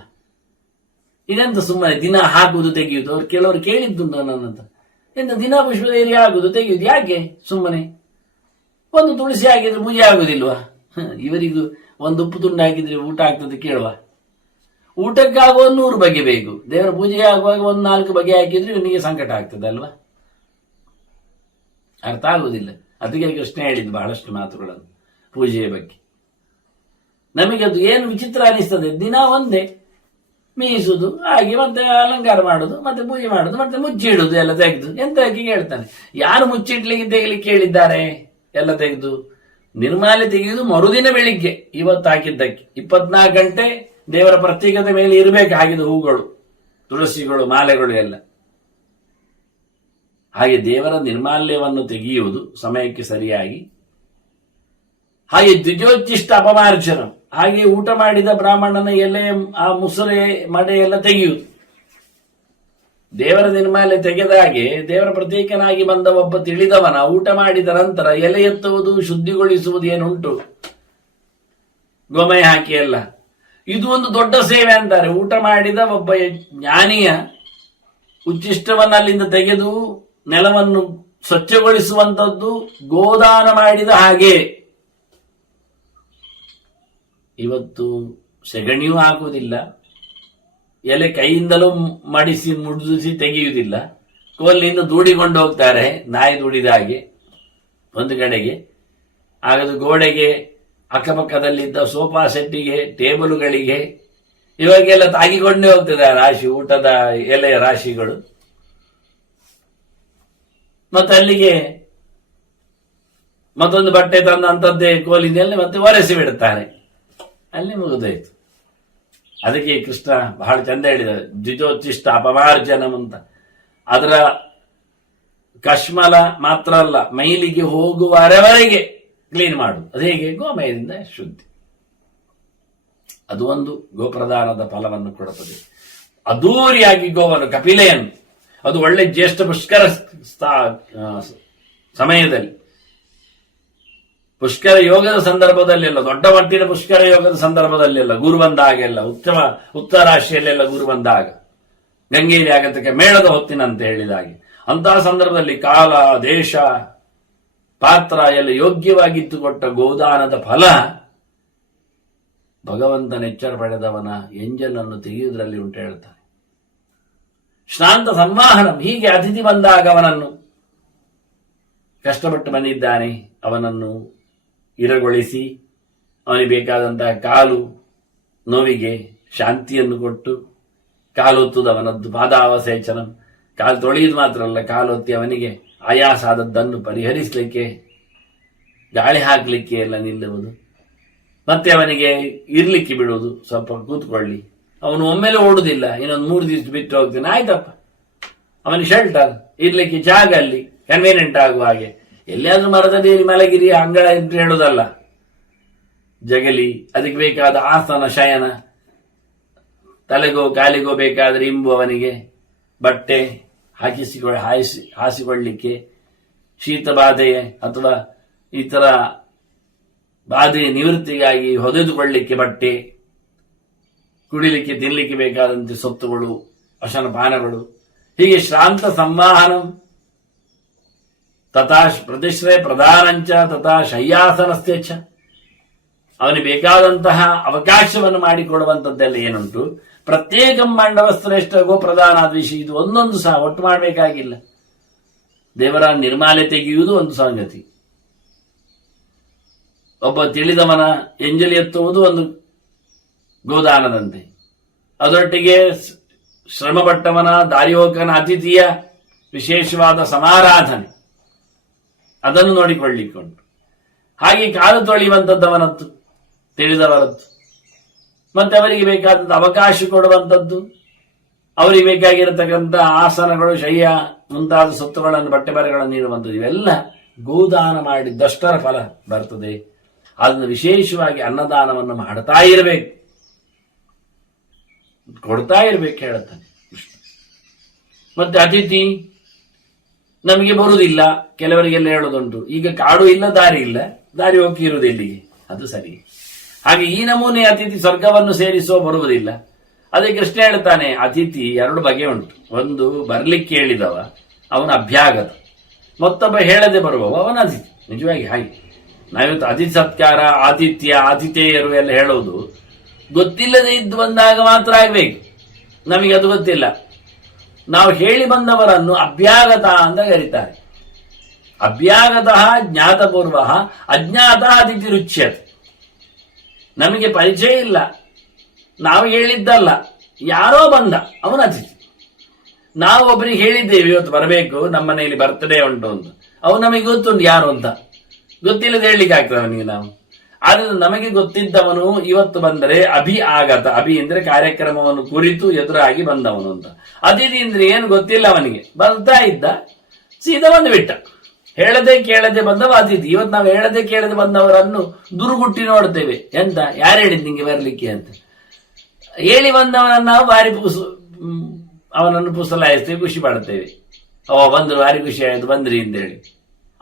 ಇದೆಂತ ಸುಮ್ಮನೆ ದಿನ ಹಾಕುವುದು ತೆಗೆಯುವುದು? ಅವ್ರು ಕೆಲವರು ಕೇಳಿದ್ದುಂಟು ನನ್ನಂತ, ಎಂತ ದಿನ ಪುಷ್ಪ ಏರಿ ಹಾಕುದು ತೆಗೆಯುವುದು ಯಾಕೆ? ಸುಮ್ಮನೆ ಒಂದು ತುಳಸಿ ಹಾಕಿದ್ರೆ ಪೂಜೆ ಆಗುದಿಲ್ವಾ? ಇವರಿಗೂ ಒಂದು ಉಪ್ಪು ತುಂಡು ಹಾಕಿದ್ರೆ ಊಟ ಆಗ್ತದೆ ಕೇಳುವ? ಊಟಕ್ಕಾಗುವ 100 ಬಗೆ ಬೇಕು, ದೇವರ ಪೂಜೆಗೆ ಆಗುವಾಗ 1-4 ಬಗೆ ಹಾಕಿದ್ರೆ ಇವನಿಗೆ ಸಂಕಟ ಆಗ್ತದೆ ಅಲ್ವಾ? ಅರ್ಥ ಆಗುವುದಿಲ್ಲ. ಅದಕ್ಕೆ ಕೃಷ್ಣ ಹೇಳಿದ್ದು ಬಹಳಷ್ಟು ಮಾತುಗಳನ್ನು ಪೂಜೆಯ ಬಗ್ಗೆ. ನಮಗೆ ಅದು ಏನು ವಿಚಿತ್ರ ಅನಿಸ್ತದೆ, ದಿನ ಒಂದೇ ಮೀಸುದು, ಹಾಗೆ ಮತ್ತೆ ಅಲಂಕಾರ ಮಾಡುದು, ಮತ್ತೆ ಪೂಜೆ ಮಾಡುದು, ಮತ್ತೆ ಮುಚ್ಚಿಡುದು ಎಲ್ಲ ತೆಗೆದು. ಎಂತಕ್ಕೆ ಹೇಳ್ತಾನೆ? ಯಾರು ಮುಚ್ಚಿಡ್ಲಿಕ್ಕೆ ತೆಗಿಲಿಕ್ಕೆ ಹೇಳಿದ್ದಾರೆ? ಎಲ್ಲ ತೆಗೆದು ನಿರ್ಮಾಲ್ಯ ತೆಗೆಯುವುದು ಮರುದಿನ ಬೆಳಿಗ್ಗೆ, ಇವತ್ತು ಹಾಕಿದ್ದಕ್ಕೆ 24 ಗಂಟೆ ದೇವರ ಪ್ರತ್ಯೇಕತೆ ಮೇಲೆ ಇರಬೇಕು ಹಾಕಿದ ಹೂಗಳು, ತುಳಸಿಗಳು, ಮಾಲೆಗಳು ಎಲ್ಲ. ಹಾಗೆ ದೇವರ ನಿರ್ಮಾಲ್ಯವನ್ನು ತೆಗೆಯುವುದು ಸಮಯಕ್ಕೆ ಸರಿಯಾಗಿ. ಹಾಗೆ ದ್ವಿಜೋಚ್ಚಿಷ್ಟ ಅಪಮಾರ್ಜನ, ಹಾಗೆ ಊಟ ಮಾಡಿದ ಬ್ರಾಹ್ಮಣನ ಎಲೆ, ಆ ಮುಸುರೆ ಮಡೆ ಎಲ್ಲ ತೆಗೆಯುವುದು. ದೇವರ ನಿರ್ಮಾಲ್ಯ ತೆಗೆದಾಗೆ ದೇವರ ಪ್ರತ್ಯೇಕನಾಗಿ ಬಂದ ಒಬ್ಬ ತಿಳಿದವನ ಊಟ ಮಾಡಿದ ನಂತರ ಎಲೆ ಎತ್ತುವುದು, ಶುದ್ಧಿಗೊಳಿಸುವುದು ಏನುಂಟು, ಗೋಮಯ ಹಾಕಿ ಎಲ್ಲ, ಇದು ಒಂದು ದೊಡ್ಡ ಸೇವೆ ಅಂತಾರೆ. ಊಟ ಮಾಡಿದ ಒಬ್ಬ ಜ್ಞಾನಿಯ ಉಚ್ಚಿಷ್ಟವನ್ನ ಅಲ್ಲಿಂದ ತೆಗೆದು ನೆಲವನ್ನು ಸ್ವಚ್ಛಗೊಳಿಸುವಂಥದ್ದು ಗೋದಾನ ಮಾಡಿದ ಹಾಗೆ. ಇವತ್ತು ಸೆಗಣಿಯೂ ಹಾಕುವುದಿಲ್ಲ, ಎಲೆ ಕೈಯಿಂದಲೂ ಮಡಿಸಿ ಮುಡಿಸಿ ತೆಗೆಯುವುದಿಲ್ಲ, ಕೋಲಿನಿಂದ ದೂಡಿಕೊಂಡು ಹೋಗ್ತಾರೆ, ನಾಯಿ ದೂಡಿದ ಹಾಗೆ ಒಂದು ಕಡೆಗೆ. ಆಗದು ಗೋಡೆಗೆ, ಅಕ್ಕಪಕ್ಕದಲ್ಲಿದ್ದ ಸೋಫಾ ಸೆಟ್ಟಿಗೆ, ಟೇಬಲುಗಳಿಗೆ, ಇವಾಗೆಲ್ಲ ತಾಗಿಕೊಂಡೇ ಹೋಗ್ತದೆ ಆ ರಾಶಿ, ಊಟದ ಎಲೆಯ ರಾಶಿಗಳು. ಮತ್ತೆ ಅಲ್ಲಿಗೆ ಮತ್ತೊಂದು ಬಟ್ಟೆ ತಂದಂಥದ್ದೇ ಕೋಲಿನಲ್ಲಿ ಮತ್ತೆ ಒರೆಸಿ ಬಿಡುತ್ತಾರೆ, ಅಲ್ಲಿ ಮುಗಿದೋಯ್ತು. ಅದಕ್ಕೆ ಕೃಷ್ಣ ಬಹಳ ಚಂದ ಹೇಳಿದ್ದಾರೆ, ದ್ವಿಜೋಚ್ಚಿಷ್ಟ ಅಪಮಾರ್ಜನಂ ಅಂತ. ಅದರ ಕಶ್ಮಲ ಮಾತ್ರ ಅಲ್ಲ, ಮೈಲಿಗೆ ಹೋಗುವವರೆವರೆಗೆ ಕ್ಲೀನ್ ಮಾಡುದು. ಅದು ಹೇಗೆ? ಗೋಮಯದಿಂದ ಶುದ್ಧಿ. ಅದು ಒಂದು ಗೋಪ್ರದಾನದ ಫಲವನ್ನು ಕೊಡುತ್ತದೆ. ಅದ್ದೂರಿಯಾಗಿ ಗೋವನ್ನು, ಕಪಿಲೆಯನ್ನು, ಅದು ಒಳ್ಳೆ ಜ್ಯೇಷ್ಠ ಪುಷ್ಕರ ಸಮಯದಲ್ಲಿ, ಪುಷ್ಕರ ಯೋಗದ ಸಂದರ್ಭದಲ್ಲೆಲ್ಲ, ದೊಡ್ಡ ಮಟ್ಟಿನ ಪುಷ್ಕರ ಯೋಗದ ಸಂದರ್ಭದಲ್ಲೆಲ್ಲ, ಗುರು ಬಂದಾಗೆಲ್ಲ, ಉತ್ತರ ರಾಶಿಯಲ್ಲೆಲ್ಲ ಗುರು ಬಂದಾಗ, ಗಂಗೆಯಲ್ಲಿ ಆಗತಕ್ಕೆ ಮೇಳದ ಹೊತ್ತಿನಂತ ಹೇಳಿದಾಗೆ, ಅಂತಹ ಸಂದರ್ಭದಲ್ಲಿ ಕಾಲ, ದೇಶ, ಪಾತ್ರ ಎಲ್ಲ ಯೋಗ್ಯವಾಗಿತ್ತು ಕೊಟ್ಟ ಗೋದಾನದ ಫಲ ಭಗವಂತನ ಎಚ್ಚರ ಪಡೆದವನ ಎಂಜಲನ್ನು ತೆಗೆಯುವುದರಲ್ಲಿ ಉಂಟು ಹೇಳ್ತಾರೆ. ಶ್ರಾಂತ ಸಂವಾಹನ, ಹೀಗೆ ಅತಿಥಿ ಬಂದಾಗ ಅವನನ್ನು, ಕಷ್ಟಪಟ್ಟು ಬಂದಿದ್ದಾನೆ ಅವನನ್ನು ಇರಗೊಳಿಸಿ, ಅವನಿಗೆ ಬೇಕಾದಂತಹ ಕಾಲು ನೋವಿಗೆ ಶಾಂತಿಯನ್ನು ಕೊಟ್ಟು, ಕಾಲೊತ್ತುದು ಅವನದ್ದು ಪಾದಾವಸೇಚನ, ಕಾಲು ತೊಳೆಯುವುದು ಮಾತ್ರ ಅಲ್ಲ, ಕಾಲೊತ್ತಿ ಅವನಿಗೆ ಆಯಾಸ ಆದದ್ದನ್ನು ಪರಿಹರಿಸಲಿಕ್ಕೆ, ಗಾಳಿ ಹಾಕಲಿಕ್ಕೆ ಎಲ್ಲ ನಿಲ್ಲುವುದು, ಮತ್ತೆ ಅವನಿಗೆ ಇರ್ಲಿಕ್ಕೆ ಬಿಡುವುದು, ಸ್ವಲ್ಪ ಕೂತ್ಕೊಳ್ಳಿ. ಅವನು ಒಮ್ಮೆಲೆ ಓಡುದಿಲ್ಲ, ಇನ್ನೊಂದು 3 ದಿವಸ ಬಿಟ್ಟು ಹೋಗ್ತಾನೆ, ಆಯ್ತಪ್ಪ ಅವನಿಗೆ ಶೆಲ್ಟರ್ ಇರ್ಲಿಕ್ಕೆ ಜಾಗ ಅಲ್ಲಿ ಕನ್ವೀನಿಯಂಟ್ ಆಗುವ ಹಾಗೆ. ಎಲ್ಲಿಯಾದ್ರೂ ಮರದ ಬೇರಿ ಮಲಗಿರಿ ಅಂಗಳ ಅಂತ ಹೇಳುವುದಲ್ಲ, ಜಗಲಿ, ಅದಕ್ಕೆ ಬೇಕಾದ ಆಸನ, ಶಯನ, ತಲೆಗೋ ಕಾಲಿಗೋ ಬೇಕಾದ್ರೆ ಇಂಬು, ಅವನಿಗೆ ಬಟ್ಟೆ ಹಾಸಿಕೊಳ್ಳಿಕ್ಕೆ, ಶೀತ ಬಾಧೆ ಅಥವಾ ಇತರ ಬಾಧೆಯ ನಿವೃತ್ತಿಗಾಗಿ ಹೊದೆದುಕೊಳ್ಳಿಕ್ಕೆ ಬಟ್ಟೆ, ಕುಡಿಲಿಕ್ಕೆ ತಿನ್ನಲಿಕ್ಕೆ ಬೇಕಾದಂತೆ ಸೊತ್ತುಗಳು, ವಶನ ಪಾನಗಳು, ಹೀಗೆ ಶ್ರಾಂತ ಸಂವಾಹನ, ತಥಾ ಪ್ರತಿಶ್ರಯ ಪ್ರಧಾನಂಚ ತಥಾ ಶಯ್ಯಾಸನಸ್ಥೆಚ್ಚ, ಅವನಿಗೆ ಬೇಕಾದಂತಹ ಅವಕಾಶವನ್ನು ಮಾಡಿಕೊಡುವಂಥದ್ದೆಲ್ಲ ಏನುಂಟು. ಪ್ರತ್ಯೇಕ ಮಂಡವ ಶ್ರೇಷ್ಠ ಗೋಪ್ರಧಾನ ವಿಷಯ, ಇದು ಒಂದೊಂದು ಸಹ ಒಟ್ಟು ಮಾಡಬೇಕಾಗಿಲ್ಲ. ದೇವರ ನಿರ್ಮಾಲೆ ತೆಗೆಯುವುದು ಒಂದು ಸಂಗತಿ, ಒಬ್ಬ ತಿಳಿದವನ ಎಂಜಲಿ ಎತ್ತುವುದು ಒಂದು ಗೋದಾನದಂತೆ, ಅದರೊಟ್ಟಿಗೆ ಶ್ರಮಪಟ್ಟವನ ದಾರಿಹೋಕನ ಅತಿಥಿಯ ವಿಶೇಷವಾದ ಸಮಾರಾಧನೆ, ಅದನ್ನು ನೋಡಿಕೊಳ್ಳಿಕೊಂಡು, ಹಾಗೆ ಕಾಲು ತೊಳೆಯುವಂಥದ್ದವನದ್ದು, ತಿಳಿದವರದ್ದು, ಮತ್ತೆ ಅವರಿಗೆ ಬೇಕಾದಂಥ ಅವಕಾಶ ಕೊಡುವಂಥದ್ದು, ಅವರಿಗೆ ಬೇಕಾಗಿರತಕ್ಕಂಥ ಆಸನಗಳು, ಶಯ್ಯ ಮುಂತಾದ ಸೊತ್ತುಗಳನ್ನು, ಬಟ್ಟೆ ಬರೆಗಳನ್ನು ನೀಡುವಂಥದ್ದು, ಇವೆಲ್ಲ ಗೋದಾನ ಮಾಡಿದಷ್ಟರ ಫಲ ಬರ್ತದೆ. ಅದನ್ನು ವಿಶೇಷವಾಗಿ ಅನ್ನದಾನವನ್ನು ಮಾಡ್ತಾ ಇರಬೇಕು, ಕೊಡ್ತಾ ಇರಬೇಕು ಹೇಳುತ್ತಾನೆ. ಮತ್ತೆ ಅತಿಥಿ ನಮಗೆ ಬರುವುದಿಲ್ಲ, ಕೆಲವರಿಗೆಲ್ಲ ಹೇಳೋದುಂಟು, ಈಗ ಕಾಡು ಇಲ್ಲ, ದಾರಿ ಇಲ್ಲ, ದಾರಿ ಹೋಗಿ ಇರುವುದು ಎಲ್ಲಿಗೆ, ಅದು ಸರಿ. ಹಾಗೆ ಈ ನಮೂನೆ ಅತಿಥಿ ಸ್ವರ್ಗವನ್ನು ಸೇರಿಸೋ ಬರುವುದಿಲ್ಲ. ಅದಕ್ಕೆ ಕೃಷ್ಣ ಹೇಳ್ತಾನೆ, ಅತಿಥಿ 2 ಬಗೆ ಉಂಟು. ಒಂದು ಬರ್ಲಿಕ್ಕೆ ಹೇಳಿದವ, ಅವನ ಅಭ್ಯಾಗತ. ಮತ್ತೊಬ್ಬ ಹೇಳದೆ ಬರುವವ, ಅವನ ಅತಿಥಿ. ನಿಜವಾಗಿ ಹಾಗೆ ನಾವಿವತ್ತು ಅತಿಥಿ ಸತ್ಕಾರ, ಆತಿಥ್ಯ, ಆತಿಥೇಯರು ಎಲ್ಲ ಹೇಳೋದು ಗೊತ್ತಿಲ್ಲದೆ ಇದ್ದು ಬಂದಾಗ ಮಾತ್ರ ಆಗ್ಬೇಕು. ನಮಗೆ ಅದು ಗೊತ್ತಿಲ್ಲ. ನಾವು ಹೇಳಿ ಬಂದವರನ್ನು ಅಭ್ಯಾಗತ ಅಂತ ಕರೀತಾರೆ. ಅಭ್ಯಾಗತಃ ಜ್ಞಾತಪೂರ್ವ, ಅಜ್ಞಾತ ಅತಿಥಿ ರುಚ್ಯತೆ. ನಮಗೆ ಪರಿಚಯ ಇಲ್ಲ, ನಾವು ಹೇಳಿದ್ದಲ್ಲ, ಯಾರೋ ಬಂದ, ಅವನ ಅತಿಥಿ. ನಾವು ಒಬ್ಬರಿಗೆ ಹೇಳಿದ್ದೇವೆ ಇವತ್ತು ಬರಬೇಕು, ನಮ್ಮ ಮನೆಯಲ್ಲಿ ಬರ್ತ್ಡೇ ಉಂಟು ಅಂತ, ಅವನು ನಮಗೆ ಗೊತ್ತುಂಟು ಯಾರು ಅಂತ, ಗೊತ್ತಿಲ್ಲದೆ ಹೇಳಲಿಕ್ಕೆ ಆಗ್ತದೆ ಅವನಿಗೆ ನಾವು. ಆದ್ರೆ ನಮಗೆ ಗೊತ್ತಿದ್ದವನು ಇವತ್ತು ಬಂದರೆ ಅಭಿ ಆಗತ, ಅಭಿ ಅಂದ್ರೆ ಕಾರ್ಯಕ್ರಮವನ್ನು ಕುರಿತು ಎದುರಾಗಿ ಬಂದವನು ಅಂತ. ಅತಿಥಿ ಅಂದ್ರೆ ಏನು ಗೊತ್ತಿಲ್ಲ ಅವನಿಗೆ, ಬರ್ತಾ ಇದ್ದ, ಸೀದಾ ಬಂದು ಬಿಟ್ಟ. ಹೇಳದೆ ಕೇಳದೆ ಬಂದವ ಅತಿಥಿ. ಇವತ್ತು ನಾವು ಹೇಳದೆ ಕೇಳದೆ ಬಂದವರನ್ನು ದುರುಗುಟ್ಟಿ ನೋಡ್ತೇವೆ. ಎಂತ, ಯಾರು ಹೇಳಿದ್ ನಿಂಗೆ ಬರ್ಲಿಕ್ಕೆ ಅಂತ. ಹೇಳಿ ಬಂದವನನ್ನು ನಾವು ಭಾರಿ ಅವನನ್ನು ಪುಸಲಾಯಿಸ್ತೇವೆ, ಖುಷಿ ಪಡ್ತೇವೆ. ಬಂದ್ರು, ಭಾರಿ ಖುಷಿ ಆಯ್ತು ಬಂದ್ರಿ ಅಂತ ಹೇಳಿ.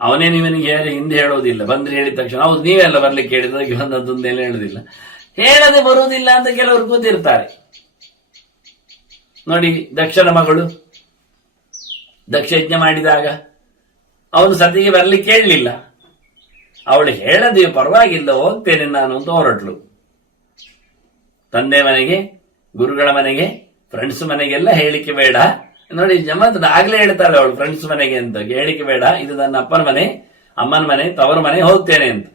ಅವನೇ ಇವನಿಗೆ ಹಿಂದೆ ಹೇಳೋದಿಲ್ಲ. ಬಂದ್ರಿ ಹೇಳಿದ ತಕ್ಷಣ ಹೌದು ನೀವೆಲ್ಲ ಬರ್ಲಿಕ್ಕೆ ಹೇಳಿದಾಗ ಬಂದದ್ದು ಎಲ್ಲ ಹೇಳುದಿಲ್ಲ. ಹೇಳದೆ ಬರುವುದಿಲ್ಲ ಅಂತ ಕೆಲವರು ಕೂತಿರ್ತಾರೆ ನೋಡಿ. ದಕ್ಷನ ಮಗಳು ದಕ್ಷ ಯಜ್ಞ ಮಾಡಿದಾಗ ಅವನು ಸತಿಗೆ ಬರ್ಲಿಕ್ಕೆ ಹೇಳಲಿಲ್ಲ. ಅವಳು ಹೇಳದೆ ಪರವಾಗಿಲ್ಲ ಹೋಗ್ತೇನೆ ನಾನು ಅಂತ ಹೊರಟ್ಲು. ತಂದೆ ಮನೆಗೆ, ಗುರುಗಳ ಮನೆಗೆ, ಫ್ರೆಂಡ್ಸ್ ಮನೆಗೆಲ್ಲ ಹೇಳಿಕೆ ಬೇಡ. ನೋಡಿ ಜಮತ್ ಆಗ್ಲೇ ಹೇಳ್ತಾಳೆ ಅವಳು, ಫ್ರೆಂಡ್ಸ್ ಮನೆಗೆ ಅಂತ ಹೇಳಿಕೆ ಬೇಡ, ಇದು ನನ್ನ ಅಪ್ಪನ ಮನೆ, ಅಮ್ಮನ ಮನೆ, ತವರ ಮನೆ, ಹೋಗ್ತೇನೆ ಅಂತ.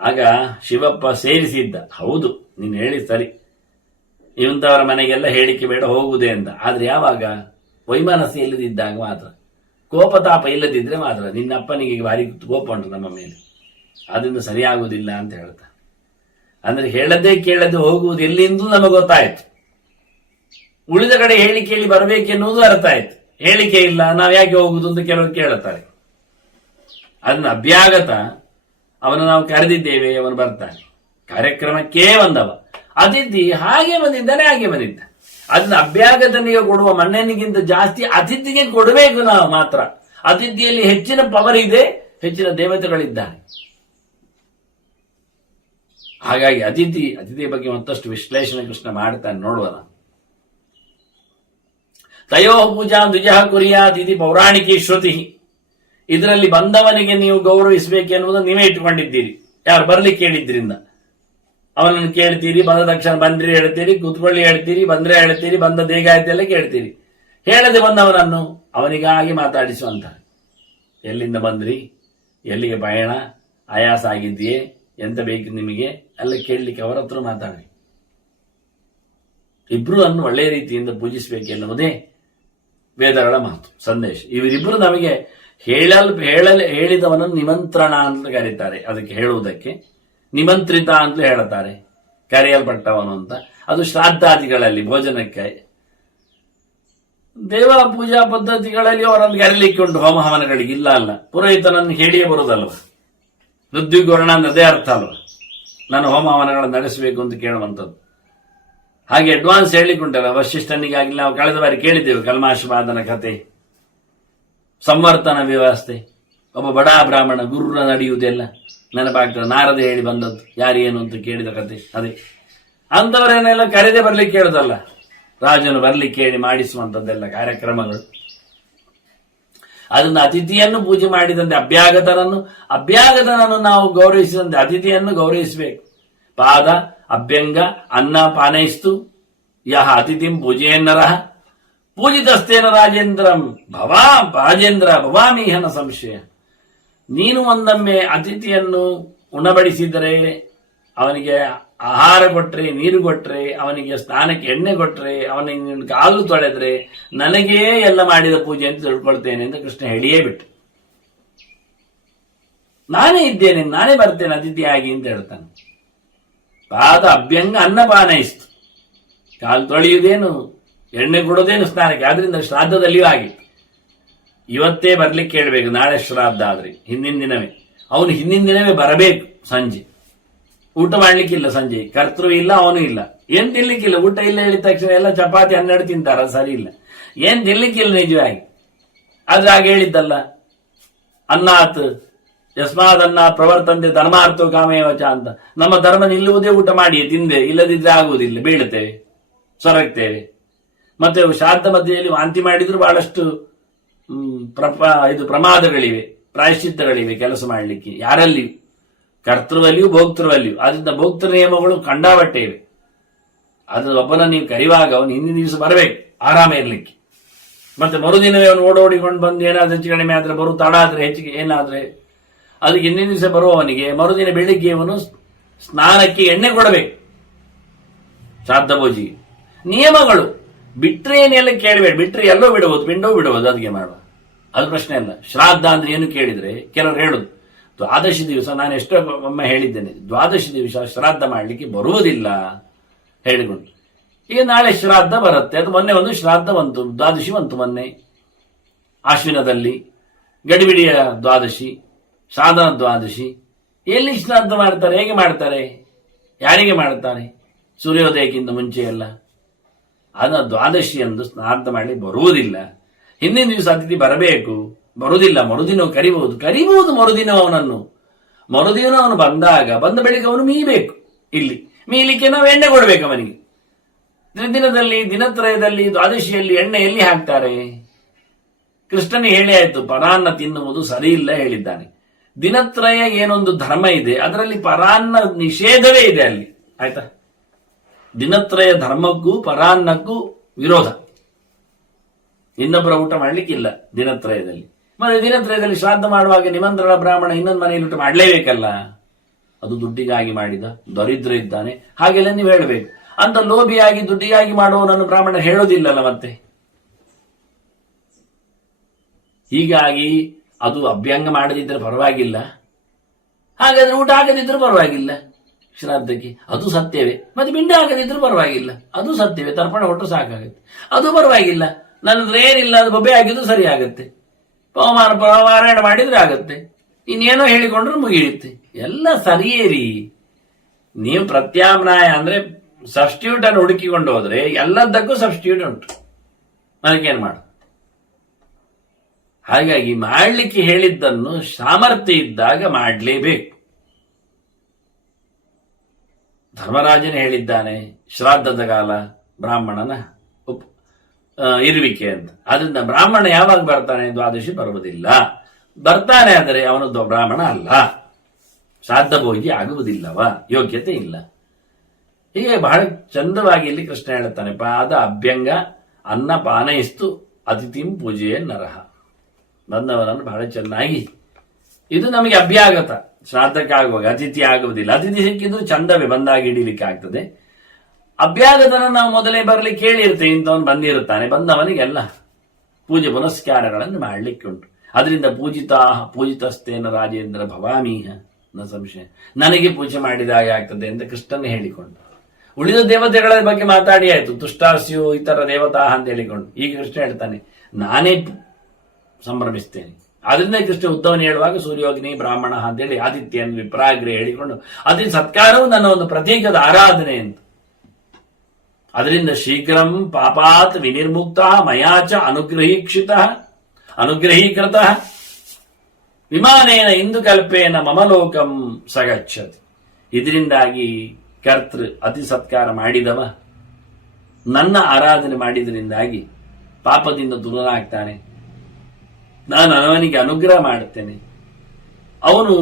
ಆಗ ಶಿವಪ್ಪ ಸೇರಿಸಿದ್ದ, ಹೌದು ನೀನು ಹೇಳಿ ಸರಿ, ಇವಂತವರ ಮನೆಗೆಲ್ಲ ಹೇಳಿಕೆ ಬೇಡ, ಹೋಗುವುದೇ ಅಂತ. ಆದ್ರೆ ಯಾವಾಗ ವೈಮನಸ್ಸು ಇಲ್ಲದಿದ್ದಾಗ ಮಾತ್ರ, ಕೋಪತಾಪ ಇಲ್ಲದಿದ್ರೆ ಮಾತ್ರ. ನಿನ್ನ ಅಪ್ಪನಿಗೆ ಭಾರಿ ಕೋಪ ಉಂಟು ನಮ್ಮ ಮೇಲೆ, ಅದರಿಂದ ಸರಿಯಾಗುವುದಿಲ್ಲ ಅಂತ ಹೇಳ್ತಾ. ಅಂದ್ರೆ ಹೇಳದೆ ಕೇಳದೆ ಹೋಗುವುದು ಎಲ್ಲಿಂದು ನಮಗೆ ಗೊತ್ತಾಯ್ತು. ಉಳಿದ ಕಡೆ ಹೇಳಿಕೆಯಲ್ಲಿ ಬರಬೇಕೆನ್ನುವುದು ಅರ್ಥ ಆಯ್ತು. ಹೇಳಿಕೆ ಇಲ್ಲ, ನಾವು ಯಾಕೆ ಹೋಗುದು ಅಂತ ಕೆಲವರು ಕೇಳುತ್ತಾರೆ. ಅದನ್ನ ಅಭ್ಯಾಗತ, ಅವನು ನಾವು ಕರೆದಿದ್ದೇವೆ, ಅವನು ಬರ್ತಾನೆ, ಕಾರ್ಯಕ್ರಮಕ್ಕೇ ಬಂದವ. ಅತಿಥಿ ಹಾಗೆ ಬಂದಿದ್ದಾನೆ, ಹಾಗೆ ಬಂದಿದ್ದ. ಅದನ್ನ ಅಭ್ಯಾಗತನಿಗೆ ಕೊಡುವ ಮಣ್ಣೆನಿಗಿಂತ ಜಾಸ್ತಿ ಅತಿಥಿಗೆ ಕೊಡಬೇಕು ನಾವು ಮಾತ್ರ. ಅತಿಥಿಯಲ್ಲಿ ಹೆಚ್ಚಿನ ಪವರ್ ಇದೆ, ಹೆಚ್ಚಿನ ದೇವತೆಗಳಿದ್ದಾರೆ. ಹಾಗಾಗಿ ಅತಿಥಿಯ ಬಗ್ಗೆ ಮತ್ತಷ್ಟು ವಿಶ್ಲೇಷಣೆ ಕೃಷ್ಣ ಮಾಡ್ತಾನೆ, ನೋಡುವ. ತಯೋ ಪೂಜಾ ದ್ವಿಜಃ ಕುರಿಯಾತ್ ಇತಿ ಪೌರಾಣಿಕಿ ಶ್ರುತಿ. ಇದರಲ್ಲಿ ಬಂದವನಿಗೆ ನೀವು ಗೌರವಿಸಬೇಕೆನ್ನುವುದನ್ನು ನೀವೇ ಇಟ್ಟುಕೊಂಡಿದ್ದೀರಿ. ಯಾರು ಬರ್ಲಿಕ್ಕೆ ಹೇಳಿದ್ರಿಂದ ಅವನನ್ನು ಕೇಳ್ತೀರಿ, ಬಂದ ತಕ್ಷಣ ಬಂದ್ರಿ ಹೇಳ್ತೀರಿ, ಕೂತ್ಕೊಳ್ಳಿ ಹೇಳ್ತೀರಿ, ಬಂದ್ರೆ ಹೇಳ್ತೀರಿ, ಬಂದ ದೇಗ ಆಯ್ತೆಲ್ಲ ಕೇಳ್ತೀರಿ. ಹೇಳದೆ ಬಂದವನನ್ನು ಅವನಿಗಾಗಿ ಮಾತಾಡಿಸುವಂತ, ಎಲ್ಲಿಂದ ಬಂದ್ರಿ, ಎಲ್ಲಿಗೆ ಪಯಣ, ಆಯಾಸ ಆಗಿದೆಯೇ, ಎಂತ ಬೇಕು ನಿಮಗೆ ಎಲ್ಲ ಕೇಳಲಿಕ್ಕೆ ಅವರ ಹತ್ರ ಮಾತಾಡಿ. ಇಬ್ರು ಅನ್ನು ಒಳ್ಳೆಯ ರೀತಿಯಿಂದ ಪೂಜಿಸಬೇಕೆನ್ನುವುದೇ ವೇದಗಳ ಮಾತು, ಸಂದೇಶ. ಇವರಿಬ್ಬರು ನಮಗೆ ಹೇಳಿದವನನ್ನು ನಿಮಂತ್ರಣ ಅಂತ ಕರೀತಾರೆ. ಅದಕ್ಕೆ ಹೇಳುವುದಕ್ಕೆ ನಿಮಂತ್ರಿತ ಅಂತ ಹೇಳುತ್ತಾರೆ, ಕರೆಯಲ್ಪಟ್ಟವನು ಅಂತ. ಅದು ಶ್ರಾದ್ದಾದಿಗಳಲ್ಲಿ ಭೋಜನಕ್ಕೆ, ದೇವರ ಪೂಜಾ ಪದ್ಧತಿಗಳಲ್ಲಿ ಅವರನ್ನು ಕರೀಲಿಕ್ಕೆ ಉಂಟು. ಹೋಮ ಹವನಗಳಿಗೆ ಇಲ್ಲ ಅಲ್ಲ, ಪುರೋಹಿತನನ್ನು ಹೇಳಿಯೇ ಬರುವುದಲ್ವ. ಋದ್ವಿಗೋರ್ಣ ಅನ್ನದೇ ಅರ್ಥ ಅಲ್ವ, ನಾನು ಹೋಮ ಹವನಗಳನ್ನು ನಡೆಸಬೇಕು ಅಂತ ಕೇಳುವಂಥದ್ದು. ಹಾಗೆ ಅಡ್ವಾನ್ಸ್ ಹೇಳಿಕೊಂಡಲ್ಲ ವಶಿಷ್ಠನಿಗಾಗಿ. ನಾವು ಕಳೆದ ಬಾರಿ ಕೇಳಿದ್ದೇವೆ ಕಲ್ಮಾಶವಾದನ ಕತೆ, ಸಂವರ್ತನ ವ್ಯವಸ್ಥೆ, ಒಬ್ಬ ಬಡ ಬ್ರಾಹ್ಮಣ ಗುರುರ ನಡೆಯುವುದೆಲ್ಲ ನೆನಪಾಗ್ತದೆ. ನಾರದ ಹೇಳಿ ಬಂದದ್ದು, ಯಾರೇನು ಅಂತ ಕೇಳಿದ ಕತೆ ಅದೇ. ಅಂಥವರೇನೆಲ್ಲ ಕರೆದೇ ಬರ್ಲಿಕ್ಕೆ ಕೇಳುದಲ್ಲ, ರಾಜನು ಬರ್ಲಿಕ್ಕೆ ಹೇಳಿ ಮಾಡಿಸುವಂಥದ್ದೆಲ್ಲ ಕಾರ್ಯಕ್ರಮಗಳು. ಅದನ್ನು ಅತಿಥಿಯನ್ನು ಪೂಜೆ ಮಾಡಿದಂತೆ ಅಭ್ಯಾಗತನನ್ನು ನಾವು ಗೌರವಿಸಿದಂತೆ ಅತಿಥಿಯನ್ನು ಗೌರವಿಸಬೇಕು. ಪಾದ ಅಭ್ಯಂಗ ಅನ್ನ ಪಾನೈಸ್ತು ಯಹ ಅತಿಥಿಂ ಪೂಜೆಯನ್ನರಹ ಪೂಜಿತಸ್ತೇನ ರಾಜೇಂದ್ರಂ ರಾಜೇಂದ್ರ ಭವಾಮೀಹನ ಸಂಶಯ. ನೀನು ಒಂದೊಮ್ಮೆ ಅತಿಥಿಯನ್ನು ಉಣಬಡಿಸಿದರೆ, ಅವನಿಗೆ ಆಹಾರ ಕೊಟ್ರೆ, ನೀರು ಕೊಟ್ರೆ, ಅವನಿಗೆ ಸ್ನಾನಕ್ಕೆ ಎಣ್ಣೆ ಕೊಟ್ರೆ, ಅವನಿಗೆ ಕಾಲು ತೊಳೆದ್ರೆ ನನಗೇ ಎಲ್ಲ ಮಾಡಿದ ಪೂಜೆ ಅಂತ ತಿಳ್ಕೊಳ್ತೇನೆ ಅಂತ ಕೃಷ್ಣ ಹೇಳಿಯೇ ಬಿಟ್ಟು, ನಾನೇ ಇದ್ದೇನೆ, ನಾನೇ ಬರ್ತೇನೆ ಅತಿಥಿಯಾಗಿ ಅಂತ ಹೇಳ್ತಾನೆ. ಪಾದ ಅಭ್ಯಂಗ ಅನ್ನಪಾನ ಇಸ್ತು, ಕಾಲು ತೊಳೆಯುವುದೇನು, ಎಣ್ಣೆ ಕೊಡೋದೇನು ಸ್ನಾನಕ್ಕೆ. ಆದ್ರಿಂದ ಶ್ರಾದ್ದದಲ್ಲಿಯೂ ಹಾಗೆ, ಇವತ್ತೇ ಬರ್ಲಿಕ್ಕೆ ಹೇಳ್ಬೇಕು, ನಾಳೆ ಶ್ರಾದ್ದ ಆದ್ರೆ ಹಿಂದಿನ ದಿನವೇ, ಅವನು ಹಿಂದಿನ ದಿನವೇ ಬರಬೇಕು. ಸಂಜೆ ಊಟ ಮಾಡ್ಲಿಕ್ಕಿಲ್ಲ, ಸಂಜೆ ಕರ್ತೃ ಇಲ್ಲ, ಅವನು ಇಲ್ಲ, ಏನ್ ತಿನ್ಲಿಕ್ಕಿಲ್ಲ. ಊಟ ಇಲ್ಲ ಹೇಳಿದ ತಕ್ಷಣ ಎಲ್ಲ ಚಪಾತಿ 12 ತಿಂತಾರ, ಸರಿ ಇಲ್ಲ, ಏನ್ ತಿನ್ಲಿಕ್ಕಿಲ್ಲ ನಿಜವಾಗಿ. ಆದ್ರೆ ಹಾಗೆ ಹೇಳಿದ್ದಲ್ಲ, ಅನ್ನಾತ್ ಯಸ್ಮಾದನ್ನ ಪ್ರವರ್ತಂತೆ ಧರ್ಮಾರ್ಥೋ ಕಾಮೇವಚ ಅಂತ. ನಮ್ಮ ಧರ್ಮ ನಿಲ್ಲುವುದೇ ಊಟ ಮಾಡಿ ತಿಂದೆ, ಇಲ್ಲದಿದ್ರೆ ಆಗುವುದಿಲ್ಲ, ಬೀಳುತ್ತೇವೆ, ಸೊರಗ್ತೇವೆ. ಮತ್ತೆ ಶ್ರಾದ್ದ ಮಧ್ಯೆಯಲ್ಲಿ ವಾಂತಿ ಮಾಡಿದ್ರು ಬಹಳಷ್ಟು ಪ್ರಮಾದಗಳಿವೆ, ಪ್ರಾಯಶ್ಚಿತ್ತಗಳಿವೆ ಕೆಲಸ ಮಾಡಲಿಕ್ಕೆ, ಯಾರಲ್ಲಿಯೂ, ಕರ್ತೃವಲ್ಲಿಯೂ ಭೋಕ್ತೃವಲ್ಲಿಯೂ. ಆದ್ರಿಂದ ಭೋಕ್ತೃ ನಿಯಮಗಳು ಕಂಡಾಬಟ್ಟೆ ಇವೆ. ಅದು ಒಬ್ಬನ ನೀವು ಕರೆಯುವಾಗ ಅವನು ಹಿಂದಿನ ದಿವಸ ಬರಬೇಕು ಆರಾಮ ಇರ್ಲಿಕ್ಕೆ. ಮತ್ತೆ ಮರುದಿನವೇ ಅವನು ಓಡೋಡಿಕೊಂಡು ಬಂದು ಏನಾದ್ರೂ ಹೆಚ್ಚು ಕಡಿಮೆ ಆದ್ರೆ, ಬರು ತಡ ಆದ್ರೆ, ಹೆಚ್ಚಿಗೆ ಏನಾದ್ರೆ, ಅದಕ್ಕೆ ಹಿಂದಿನ ದಿವಸ ಬರುವವನಿಗೆ ಮರುದಿನ ಬೆಳಿಗ್ಗೆ ಅವನು ಸ್ನಾನಕ್ಕೆ ಎಣ್ಣೆ ಕೊಡಬೇಕು. ಶ್ರಾದ್ದ ಭೋಜಿಗೆ ನಿಯಮಗಳು ಬಿಟ್ರೆ ಏನೆಲ್ಲ ಕೇಳಬೇಡ, ಬಿಟ್ರೆ ಎಲ್ಲೋ ಬಿಡಬಹುದು, ಪಿಂಡವೂ ಬಿಡಬಹುದು, ಅದಕ್ಕೆ ಮಾಡುವ, ಅದು ಪ್ರಶ್ನೆ ಅಲ್ಲ. ಶ್ರಾದ್ದ ಅಂದ್ರೆ ಏನು ಕೇಳಿದ್ರೆ ಕೆಲವರು ಹೇಳುದು, ದ್ವಾದಶಿ ದಿವಸ, ನಾನು ಎಷ್ಟೋ ಒಮ್ಮೆ ಹೇಳಿದ್ದೇನೆ, ದ್ವಾದಶಿ ದಿವಸ ಶ್ರಾದ್ದ ಮಾಡಲಿಕ್ಕೆ ಬರುವುದಿಲ್ಲ ಹೇಳಿಕೊಂಡು. ಈಗ ನಾಳೆ ಶ್ರಾದ್ದ ಬರುತ್ತೆ, ಅದು ಮೊನ್ನೆ ಒಂದು ಶ್ರಾದ್ದ ಬಂತು, ದ್ವಾದಶಿ ಬಂತು ಮೊನ್ನೆ ಆಶ್ವಿನದಲ್ಲಿ, ಗಡಿಬಿಡಿಯ ದ್ವಾದಶಿ, ಸಾಧನ ದ್ವಾದಶಿ. ಎಲ್ಲಿ ಶ್ರಾದ್ದ ಮಾಡ್ತಾರೆ, ಹೇಗೆ ಮಾಡ್ತಾರೆ, ಯಾರಿಗೆ ಮಾಡ್ತಾರೆ? ಸೂರ್ಯೋದಯಕ್ಕಿಂತ ಮುಂಚೆ ಎಲ್ಲ. ಅದನ್ನ ದ್ವಾದಶಿ ಎಂದು ಸ್ನಾರ್ಥ ಮಾಡಿ ಬರುವುದಿಲ್ಲ. ಹಿಂದಿನ ದಿವಸ ಅತಿಥಿ ಬರಬೇಕು, ಬರುವುದಿಲ್ಲ, ಮರುದಿನ ಕರಿಬಹುದು ಮರುದಿನ ಅವನನ್ನು. ಮರುದಿನ ಅವನು ಬಂದ ಬಳಿಕ ಅವನು ಮೀಬೇಕು. ಇಲ್ಲಿ ಮೀಲಿಕ್ಕೆ ನಾವು ಎಣ್ಣೆ ಕೊಡ್ಬೇಕು ಅವನಿಗೆ. ದಿನದಲ್ಲಿ, ದಿನತ್ರಯದಲ್ಲಿ, ದ್ವಾದಶಿಯಲ್ಲಿ ಎಣ್ಣೆ ಎಲ್ಲಿ ಹಾಕ್ತಾರೆ? ಕೃಷ್ಣನಿಗೆ ಹೇಳಿ ಆಯ್ತು, ಪರಾನ್ನ ತಿನ್ನುವುದು ಸರಿ ಇಲ್ಲ ಹೇಳಿದ್ದಾನೆ. ದಿನತ್ರಯ ಏನೊಂದು ಧರ್ಮ ಇದೆ, ಅದರಲ್ಲಿ ಪರಾನ್ನ ನಿಷೇಧವೇ ಇದೆ ಅಲ್ಲಿ. ಆಯ್ತಾ? ದಿನತ್ರಯ ಧರ್ಮಕ್ಕೂ ಪರಾನ್ನಕ್ಕೂ ವಿರೋಧ. ಇನ್ನೊಬ್ಬರ ಊಟ ಮಾಡ್ಲಿಕ್ಕಿಲ್ಲ ದಿನತ್ರಯದಲ್ಲಿ. ಮತ್ತೆ ದಿನತ್ರಯದಲ್ಲಿ ಶ್ರಾದ್ದ ಮಾಡುವಾಗ ನಿಮಂತ್ರಣ ಬ್ರಾಹ್ಮಣ ಇನ್ನೊಂದು ಮನೆಯಲ್ಲಿ ಊಟ ಮಾಡಲೇಬೇಕಲ್ಲ. ಅದು ದುಡ್ಡಿಗಾಗಿ ಮಾಡಿದ, ದರಿದ್ರ ಇದ್ದಾನೆ, ಹಾಗೆಲ್ಲ ನೀವು ಹೇಳಬೇಕು. ಅಂತ ಲೋಭಿಯಾಗಿ ದುಡ್ಡಿಗಾಗಿ ಮಾಡುವವನನ್ನು ಬ್ರಾಹ್ಮಣ ಹೇಳೋದಿಲ್ಲಲ್ಲ ಮತ್ತೆ. ಹೀಗಾಗಿ ಅದು ಅಭ್ಯಂಗ ಮಾಡದಿದ್ರೆ ಪರವಾಗಿಲ್ಲ, ಹಾಗಾದ್ರೆ ಊಟ ಆಗದಿದ್ರೂ ಪರವಾಗಿಲ್ಲ ಶ್ರಾದ್ದಕ್ಕೆ, ಅದು ಸತ್ಯವೇ. ಮತ್ತೆ ಪಿಂಡ ಆಗದಿದ್ರೂ ಪರವಾಗಿಲ್ಲ, ಅದು ಸತ್ಯವೇ. ತರ್ಪಣ ಹೊಟ್ಟು ಸಾಕಾಗುತ್ತೆ, ಅದು ಪರವಾಗಿಲ್ಲ. ನನ್ನದು ಏನಿಲ್ಲ, ಅದು ಬೊಬ್ಬೆ ಆಗಿದ್ದು ಸರಿ ಆಗತ್ತೆ. ಪವಮಾರಾಯಣ ಮಾಡಿದ್ರೆ ಆಗತ್ತೆ, ಇನ್ನೇನೋ ಹೇಳಿಕೊಂಡ್ರೆ ಮುಗಿಯುತ್ತೆ. ಎಲ್ಲ ಸರಿಯೇ ರೀ. ನೀವು ಪ್ರತ್ಯಾಮ್ನಾಯ ಅಂದ್ರೆ ಸಬ್ಸ್ಟಿಟ್ಯೂಟ್ ಅನ್ನು ಹುಡುಕಿಕೊಂಡು ಹೋದ್ರೆ ಎಲ್ಲದಕ್ಕೂ ಸಬ್ಸ್ಟಿಟ್ಯೂಟ್ ಉಂಟು, ನನಗೇನು ಮಾಡು. ಹಾಗಾಗಿ ಮಾಡಲಿಕ್ಕೆ ಹೇಳಿದ್ದನ್ನು ಸಾಮರ್ಥ್ಯ ಇದ್ದಾಗ ಮಾಡಲೇಬೇಕು. ಧರ್ಮರಾಜನೇ ಹೇಳಿದ್ದಾನೆ, ಶ್ರಾದ್ದದ ಕಾಲ ಬ್ರಾಹ್ಮಣನ ಇರುವಿಕೆ ಅಂತ. ಆದ್ರಿಂದ ಬ್ರಾಹ್ಮಣ ಯಾವಾಗ ಬರ್ತಾನೆ? ದ್ವಾದಶಿ ಬರುವುದಿಲ್ಲ. ಬರ್ತಾನೆ ಆದರೆ ಅವನು ಬ್ರಾಹ್ಮಣ ಅಲ್ಲ, ಶ್ರಾದ್ದ ಭೋಗಿ ಆಗುವುದಿಲ್ಲವ, ಯೋಗ್ಯತೆ ಇಲ್ಲ. ಹೀಗೆ ಬಹಳ ಚಂದವಾಗಿ ಇಲ್ಲಿ ಕೃಷ್ಣ ಹೇಳುತ್ತಾನೆ, ಪಾದ ಅಭ್ಯಂಗ ಅನ್ನ ಪಾನಯಿಸ್ತು ಅತಿಥಿಂ ಪೂಜೆಯೇ ನರಹ. ಬಂದವನನ್ನು ಬಹಳ ಚೆನ್ನಾಗಿ, ಇದು ನಮಗೆ ಅಭ್ಯಾಗತ. ಶ್ರಾದ್ದಕ್ಕಾಗುವಾಗ ಅತಿಥಿ ಆಗುವುದಿಲ್ಲ. ಅತಿಥಿ ಸಿಕ್ಕಿದ್ರು ಚಂದವೇ, ಬಂದಾಗ ಹಿಡಿಲಿಕ್ಕೆ ಆಗ್ತದೆ. ಅಭ್ಯಾಗತನ ನಾವು ಮೊದಲೇ ಬರಲಿಕ್ಕೆ ಹೇಳಿರ್ತೇವೆ, ಇಂಥವನು ಬಂದಿರುತ್ತಾನೆ, ಬಂದವನಿಗೆಲ್ಲ ಪೂಜೆ ಪುನಸ್ಕಾರಗಳನ್ನು ಮಾಡಲಿಕ್ಕೆ ಉಂಟು. ಅದರಿಂದ ಪೂಜಿತಸ್ತೇನ ರಾಜೇಂದ್ರ ಭವಾಮೀಹ ನ ಸಂಶಯ, ನನಗೆ ಪೂಜೆ ಮಾಡಿದಾಗ ಆಗ್ತದೆ ಅಂತ ಕೃಷ್ಣನೇ ಹೇಳಿಕೊಂಡು. ಉಳಿದ ದೇವತೆಗಳ ಬಗ್ಗೆ ಮಾತಾಡಿ ಆಯ್ತು, ತುಷ್ಟಾಸ್ಯು ಇತರ ದೇವತಾ ಅಂತ ಹೇಳಿಕೊಂಡು. ಈಗ ಕೃಷ್ಣ ಹೇಳ್ತಾನೆ, ನಾನೇ ಸಂಭ್ರಮಿಸ್ತೇನೆ. ಆದ್ರಿಂದ ಕೃಷ್ಣ ಉದ್ದವನು ಹೇಳುವಾಗ ಸೂರ್ಯೋಗ್ನಿ ಬ್ರಾಹ್ಮಣ ಅಂತೇಳಿ ಆದಿತ್ಯನ್ ವಿಪ್ರಾಗ್ರೆ ಹೇಳಿಕೊಂಡು, ಅದೇ ಸತ್ಕಾರವು ನನ್ನ ಒಂದು ಪ್ರತೀಕದ ಆರಾಧನೆ ಅಂತ. ಅದರಿಂದ ಶೀಘ್ರಂ ಪಾಪಾತ್ ವಿನಿರ್ಮುಕ್ತ ಮಯಾಚ ಅನುಗ್ರಹೀಕೃತ ವಿಮಾನೇನ ಇಂದು ಕಲ್ಪೇನ ಮಮಲೋಕಂ ಸಗಚ್ಚತಿ. ಇದರಿಂದಾಗಿ ಕರ್ತೃ ಅತಿ ಸತ್ಕಾರ ಮಾಡಿದವ ನನ್ನ ಆರಾಧನೆ ಮಾಡಿದ್ರಿಂದಾಗಿ ಪಾಪದಿಂದ ದೂರನಾಗ್ತಾನೆ. ನಾನು ಅವನಿಗೆ ಅನುಗ್ರಹ ಮಾಡುತ್ತೇನೆ. ಅವನು